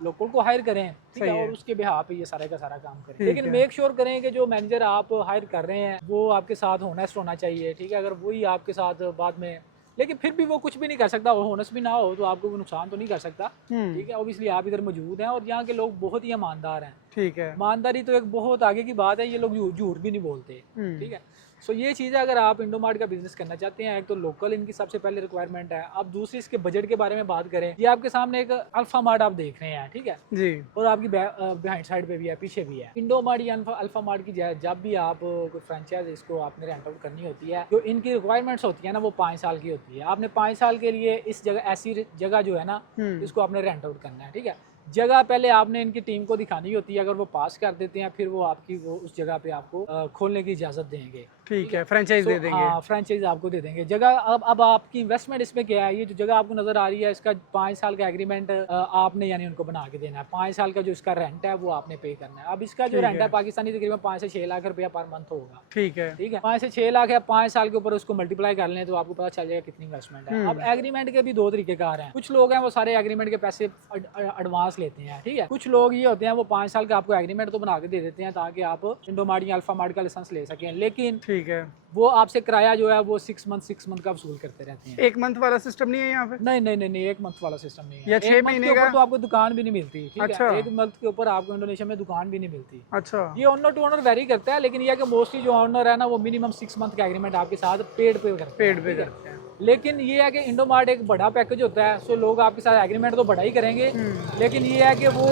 लोकल को हायर करें, ठीक सही है, है। और उसके बिहाफ पे ये सारे का सारा काम करें। ठीक लेकिन है। मेक श्योर करें कि जो मैनेजर आप हायर कर रहे हैं वो आपके साथ होनेस्ट होना चाहिए, ठीक है। अगर वही आपके साथ बाद में, लेकिन फिर भी वो कुछ भी नहीं कर सकता, वो होनेस्ट भी ना हो तो आपको वो नुकसान तो नहीं कर सकता, ठीक है। ऑब्वियसली आप इधर मौजूद हैं और यहाँ के लोग बहुत ही ईमानदार हैं। ठीक है। ईमानदारी तो एक बहुत आगे की बात है, ये लोग झूठ भी नहीं बोलते, ठीक है। सो ये चीज़ है, अगर आप इंडोमार्ट का बिजनेस करना चाहते हैं, एक तो लोकल इनकी सबसे पहले रिक्वायरमेंट है। अब दूसरी इसके बजट के बारे में बात करें, ये आपके सामने एक अल्फा मार्ट आप देख रहे हैं, ठीक है, जी। और आपकी बिहाइंड साइड पे भी है, पीछे भी है। इंडोमार्ट या अल्फा मार्ट की जब भी आप कोई फ्रेंचाइज इसको आपने रेंट आउट करनी होती है, जो इनकी रिक्वायरमेंट्स होती है ना, वो 5 साल की होती है। आपने 5 साल के लिए इस जगह, ऐसी जगह जो है ना, इसको आपने रेंट आउट करना है, ठीक है। जगह पहले आपने इनकी टीम को दिखानी होती है, अगर वो पास कर देते हैं फिर वो आपकी वो उस जगह पे आपको खोलने की इजाज़त देंगे, ठीक है, फ्रेंचाइज दे देंगे। हाँ, फ्रेंचाइज आपको दे देंगे। जगह अब आपकी इन्वेस्टमेंट इसमें क्या है, ये जो जगह आपको नजर आ रही है, इसका 5 साल का एग्रीमेंट आपने यानी उनको बना के देना है। 5 साल का जो इसका रेंट है वो आपने पे करना है। अब इसका जो ठीक रेंट है है। पाकिस्तानी तकरीबन 5 से 6 लाख रुपया पर मंथ होगा, ठीक है। ठीक है। 5 से 6 लाख है, 5 साल के ऊपर उसको मल्टीप्लाई कर लें तो आपको पता चल जाएगा कितनी इन्वेस्टमेंट है। अब एग्रीमेंट के भी 2 तरीकेकार हैं। कुछ लोग हैं वो सारे एग्रीमेंट के पैसे एडवांस लेते हैं, ठीक है। कुछ लोग ये होते हैं वो 5 साल का आपको एग्रीमेंट तो बना के दे देते हैं ताकि आप इंडोमार्ट या अल्फा मार्ट का लाइसेंस ले सकें, लेकिन ठीक है। वो आपसे किराया जो है वो 6 मंथ का वसूल करते रहते हैं। 1 मंथ वाला सिस्टम नहीं है यहाँ पे? नहीं, 1 मंथ वाला सिस्टम नहीं है। या 6 1 मंथ महीने के ऊपर का? तो आपको दुकान भी नहीं मिलती, ठीक अच्छा। है। 1 मंथ के ऊपर आपको इंडोनेशिया में दुकान भी नहीं मिलती। अच्छा। ये ओनर टू ओनर वेरी करता है, लेकिन ये है कि मोस्टली जो ओनर है ना वो मिनिमम 6 मंथ का एग्रीमेंट आपके साथ पेड पे करते हैं, पेड पे ठीक है। करते हैं। लेकिन ये है कि इंडोमार्ट एक बड़ा पैकेज होता है, सो लोग आपके साथ एग्रीमेंट तो बड़ा ही करेंगे, लेकिन ये है कि वो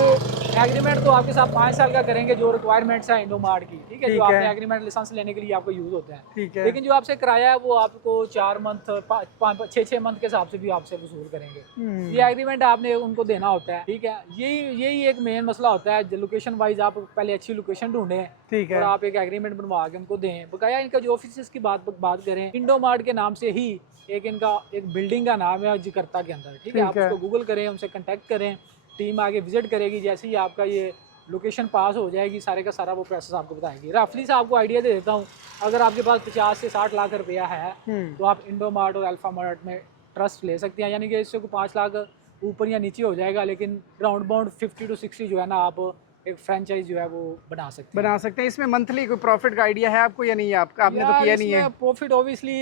एग्रीमेंट तो आपके साथ 5 साल का करेंगे जो रिक्वायरमेंट्स है इंडोमार्ट की, ठीक है, ठीक जो आपने है। एग्रीमेंट लाइसेंस लेने के लिए आपको यूज होता है। ठीक है। लेकिन जो आपसे किराया है वो आपको 4 मंथ 6 मंथ के हिसाब से भी आपसे वसूल करेंगे। ये एग्रीमेंट आपने उनको देना होता है, ठीक है। यही एक मेन मसला होता है। लोकेशन वाइज आप पहले अच्छी लोकेशन ढूंढें, ठीक है। और आप एक एग्रीमेंट बनवा के उनको दें। बकाया इनका जो ऑफिस की बात करें, इंडोमार्ट के नाम से ही इनका एक बिल्डिंग का नाम है जकार्ता के अंदर, ठीक है। आप उसको गूगल करें, उनसे कांटेक्ट करें, टीम आगे विजिट करेगी। जैसे ही आपका ये लोकेशन पास हो जाएगी, सारे का सारा वो प्रोसेस आपको बताएगी। रफली से आपको आइडिया दे देता हूँ, अगर आपके पास 50 से 60 लाख रुपया है तो आप इंडोमार्ट और अल्फा मार्ट में ट्रस्ट ले सकते हैं, यानी कि इससे 5 लाख ऊपर या नीचे हो जाएगा, लेकिन राउंड बाउंड 50 to 60 जो है ना, आप एक फ्रेंचाइज जो है वो बना सकते हैं। इसमें मंथली कोई प्रॉफिट का आइडिया है आपको या नहीं है? आपने तो किया नहीं है। प्रॉफिट ऑब्वियसली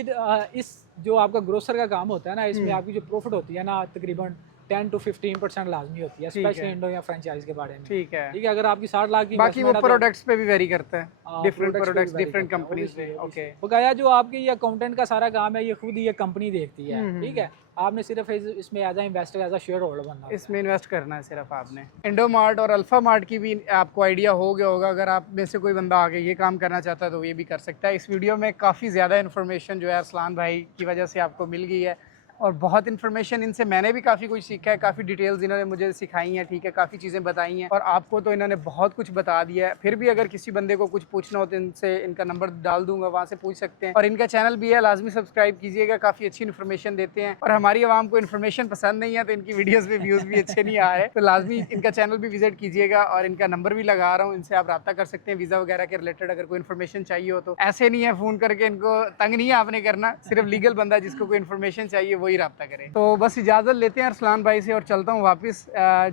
इस जो आपका ग्रोसर का काम होता है ना, इसमें आपकी जो प्रॉफिट होती है ना, तकरीबन 10 to 15% लाजमी होती है, स्पेशली इंडो या फ्रेंचाइज के बारे में, ठीक है। ठीक है। अगर आपकी 60 लाख की बाकी वो प्रोडक्ट्स पे भी वेरी करता है, डिफरेंट products प्रोडक्ट्स पे भी डिफरेंट vary करता है, कंपनीज पे। obviously, okay. बकाया जो आपके ये अकाउंटेंट का सारा काम है, ये खुद ही ये कंपनी देखती है, ठीक है। आपने सिर्फ इसमें as a investor, as a share holder बनना है। इसमें इन्वेस्ट करना है सिर्फ आपने। इंडोमार्ट और अल्फा मार्ट की भी आपको आइडिया हो गया होगा। अगर आप में से कोई बंदा आगे ये काम करना चाहता है तो ये भी कर सकता है। इस वीडियो में काफ़ी ज़्यादा इन्फॉर्मेशन जो है अरसलान भाई की वजह से आपको मिल गई है, और बहुत इन्फॉर्मेशन इनसे मैंने भी काफ़ी कुछ सीखा है। काफ़ी डिटेल्स इन्होंने मुझे सिखाई हैं, ठीक है, काफ़ी चीज़ें बताई हैं, और आपको तो इन्होंने बहुत कुछ बता दिया है। फिर भी अगर किसी बंदे को कुछ पूछना हो तो इनसे इनका नंबर डाल दूंगा, वहाँ से पूछ सकते हैं। और इनका चैनल भी है, लाजमी सब्सक्राइब कीजिएगा, काफ़ी अच्छी इन्फॉर्मेशन देते हैं। और हमारी आवाम को इन्फॉर्मेशन पसंद नहीं है तो इनकी वीडियोज़ में व्यूज़ भी अच्छे नहीं आ रहे, तो लाजमी इनका चैनल भी विजिट कीजिएगा। और इनका नंबर भी लगा रहा हूँ, इनसे आप रब्ता कर सकते हैं वीज़ा वगैरह के रिलेटेड, अगर कोई इन्फॉर्मेशन चाहिए हो तो। ऐसे नहीं है फ़ोन करके इनको तंग नहीं है आपने करना, सिर्फ लीगल बंदा जिसको कोई इन्फॉर्मेशन चाहिए वही रब्ता करे। तो बस इजाज़त लेते हैं अरसलान भाई से और चलता हूँ वापस।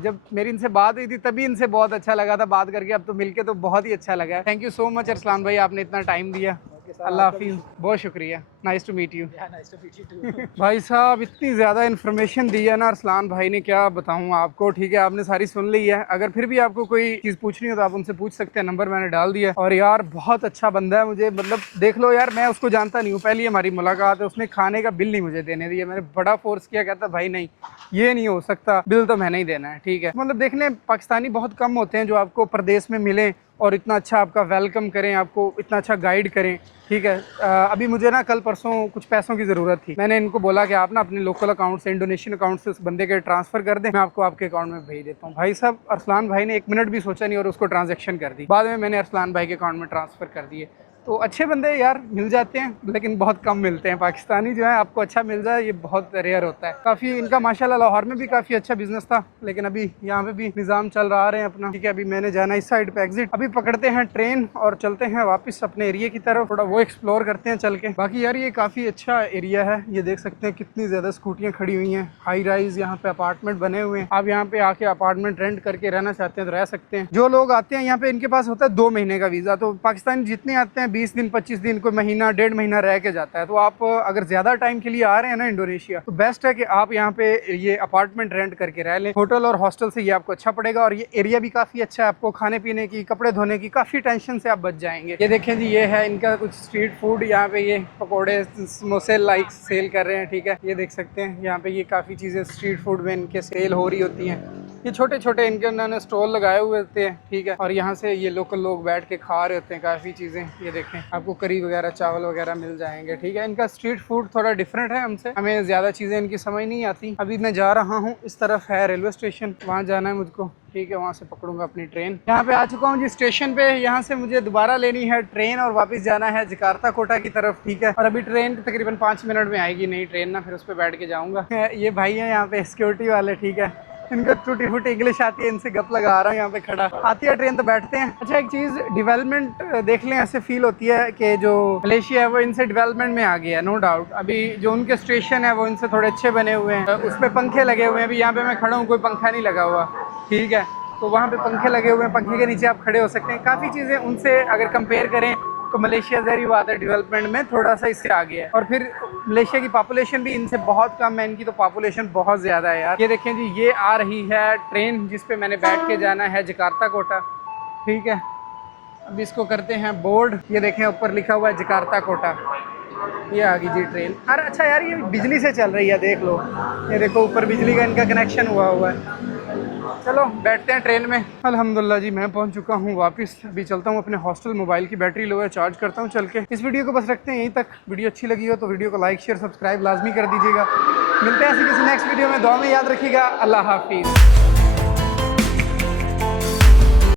जब मेरी इनसे बात हुई थी तभी इनसे बहुत अच्छा लगा था बात करके, अब तो मिलके तो बहुत ही अच्छा लगा। Thank you so much Arsalan भाई, आपने इतना टाइम दिया। अल्लाह हाफिज़, बहुत शुक्रिया, नाइस टू मीट यू। भाई साहब इतनी ज़्यादा इन्फॉर्मेशन दी है ना अरसलान भाई ने, क्या बताऊँ आपको, ठीक है। आपने सारी सुन ली है, अगर फिर भी आपको कोई चीज़ पूछनी हो तो आप उनसे पूछ सकते हैं, नंबर मैंने डाल दिया। और यार बहुत अच्छा बंदा है, मुझे मतलब देख लो यार, मैं उसको जानता नहीं हूँ, पहली हमारी मुलाकात है, उसने खाने का बिल नहीं मुझे देने दिया। मैंने बड़ा फोर्स किया, कहता भाई नहीं ये नहीं हो सकता, बिल तो मैंने ही देना है, ठीक है। मतलब देखने पाकिस्तानी बहुत कम होते हैं जो आपको प्रदेश में मिलें और इतना अच्छा आपका वेलकम करें, आपको इतना अच्छा गाइड करें, ठीक है। अभी मुझे ना कल परसों कुछ पैसों की ज़रूरत थी, मैंने इनको बोला कि आप ना अपने लोकल अकाउंट से, इंडोनेशियन अकाउंट से उस बंदे के ट्रांसफ़र कर दें, मैं आपको आपके अकाउंट में भेज देता हूँ। भाई साहब अरसलान भाई ने 1 मिनट भी सोचा नहीं और उसको ट्रांजैक्शन कर दी। बाद में मैंने अरसलान भाई के अकाउंट में ट्रांसफ़र कर दिए। तो अच्छे बंदे यार मिल जाते हैं, लेकिन बहुत कम मिलते हैं। पाकिस्तानी जो है आपको अच्छा मिल जाए ये बहुत रेयर होता है। काफ़ी इनका माशाल्लाह लाहौर में भी काफ़ी अच्छा बिजनेस था, लेकिन अभी यहाँ पे भी निज़ाम चल रहा है अपना। ठीक है, अभी मैंने जाना इस साइड पे एग्जिट। अभी पकड़ते हैं ट्रेन और चलते हैं वापस अपने एरिया की तरफ, थोड़ा वो एक्सप्लोर करते हैं चल के। बाकी यार ये काफ़ी अच्छा एरिया है, ये देख सकते हैं कितनी ज़्यादा स्कूटियाँ खड़ी हुई हैं। हाई राइज यहाँ पे अपार्टमेंट बने हुए हैं। आप यहाँ पे आके अपार्टमेंट रेंट करके रहना चाहते हैं तो रह सकते हैं। जो लोग आते हैं यहाँ पे इनके पास होता है 2 महीने का वीज़ा। तो पाकिस्तानी जितने आते हैं 20 दिन 25 दिन, कोई महीना 1.5 महीना रह के जाता है। तो आप अगर ज़्यादा टाइम के लिए आ रहे हैं ना इंडोनेशिया, तो बेस्ट है कि आप यहाँ पे ये अपार्टमेंट रेंट करके रह लें। होटल और हॉस्टल से ये आपको अच्छा पड़ेगा, और ये एरिया भी काफ़ी अच्छा है। आपको खाने पीने की, कपड़े धोने की काफ़ी टेंशन से आप बच जाएंगे। ये देखें जी, ये है इनका कुछ स्ट्रीट फूड। यहाँ पे ये पकौड़े समोसे लाइक सेल कर रहे हैं। ठीक है, ये देख सकते हैं यहाँ पे ये काफ़ी चीज़ें स्ट्रीट फूड में इनके सेल हो रही होती हैं। ये छोटे छोटे इनके उन्होंने स्टॉल लगाए हुए होते हैं। ठीक है, और यहाँ से ये लोकल लोग बैठ के खा रहे होते हैं काफ़ी चीज़ें। ये देखें, आपको करी वगैरह चावल वगैरह मिल जाएंगे। ठीक है, इनका स्ट्रीट फूड थोड़ा डिफरेंट है हमसे, हमें ज़्यादा चीज़ें इनकी समझ नहीं आती। अभी मैं जा रहा हूँ, इस तरफ है रेलवे स्टेशन, वहाँ जाना है मुझको। ठीक है, वहाँ से पकड़ूंगा अपनी ट्रेन। यहाँ पे आ चुका हूँ जी स्टेशन पे। यहाँ से मुझे दोबारा लेनी है ट्रेन और वापस जाना है जकार्ता कोटा की तरफ। ठीक है, और अभी ट्रेन तकरीबन 5 मिनट में आएगी, नई ट्रेन ना, फिर उस पर बैठ के जाऊँगा। ये भाई है यहाँ पे सिक्योरिटी वाले। ठीक है, इनको टूटी फूटी इंग्लिश आती है, इनसे गप लगा रहा हूँ यहाँ पे खड़ा। आती है ट्रेन तो बैठते हैं। अच्छा, एक चीज़ डेवलपमेंट देख लें, ऐसे फील होती है कि जो मलेशिया है वो इनसे डेवलपमेंट में आ गया है, नो डाउट। अभी जो उनके स्टेशन है वो इनसे थोड़े अच्छे बने हुए हैं, उस पर पंखे लगे हुए हैं। अभी यहाँ पे मैं खड़ा हूँ, कोई पंखा नहीं लगा हुआ। ठीक है, तो वहाँ पे पंखे लगे हुए हैं, पंखे के नीचे आप खड़े हो सकते हैं। काफ़ी चीज़ें उनसे अगर कंपेयर करें तो मलेशिया ज़हरी बात है डेवलपमेंट में थोड़ा सा इससे आगे है। और फिर मलेशिया की पॉपुलेशन भी इनसे बहुत कम है, इनकी तो पॉपुलेशन बहुत ज़्यादा है यार। ये देखें जी, ये आ रही है ट्रेन जिस पे मैंने बैठ के जाना है जकार्ता कोटा। ठीक है, अब इसको करते हैं बोर्ड। ये देखें ऊपर लिखा हुआ है जकार्ता कोटा। ये आ गई जी ट्रेन। अरे अच्छा यार, ये बिजली से चल रही है, देख लो। ये देखो ऊपर बिजली का इनका कनेक्शन हुआ है। चलो बैठते हैं ट्रेन में। अल्हम्दुलिल्लाह जी, मैं पहुंच चुका हूं वापस। अभी चलता हूं अपने हॉस्टल, मोबाइल की बैटरी लो है, चार्ज करता हूं चल के। इस वीडियो को बस रखते हैं यहीं तक। वीडियो अच्छी लगी हो तो वीडियो को लाइक शेयर सब्सक्राइब लाजमी कर दीजिएगा। मिलते हैं ऐसी किसी नेक्स्ट वीडियो में। दुआ में याद रखिएगा। अल्लाह हाफिज़।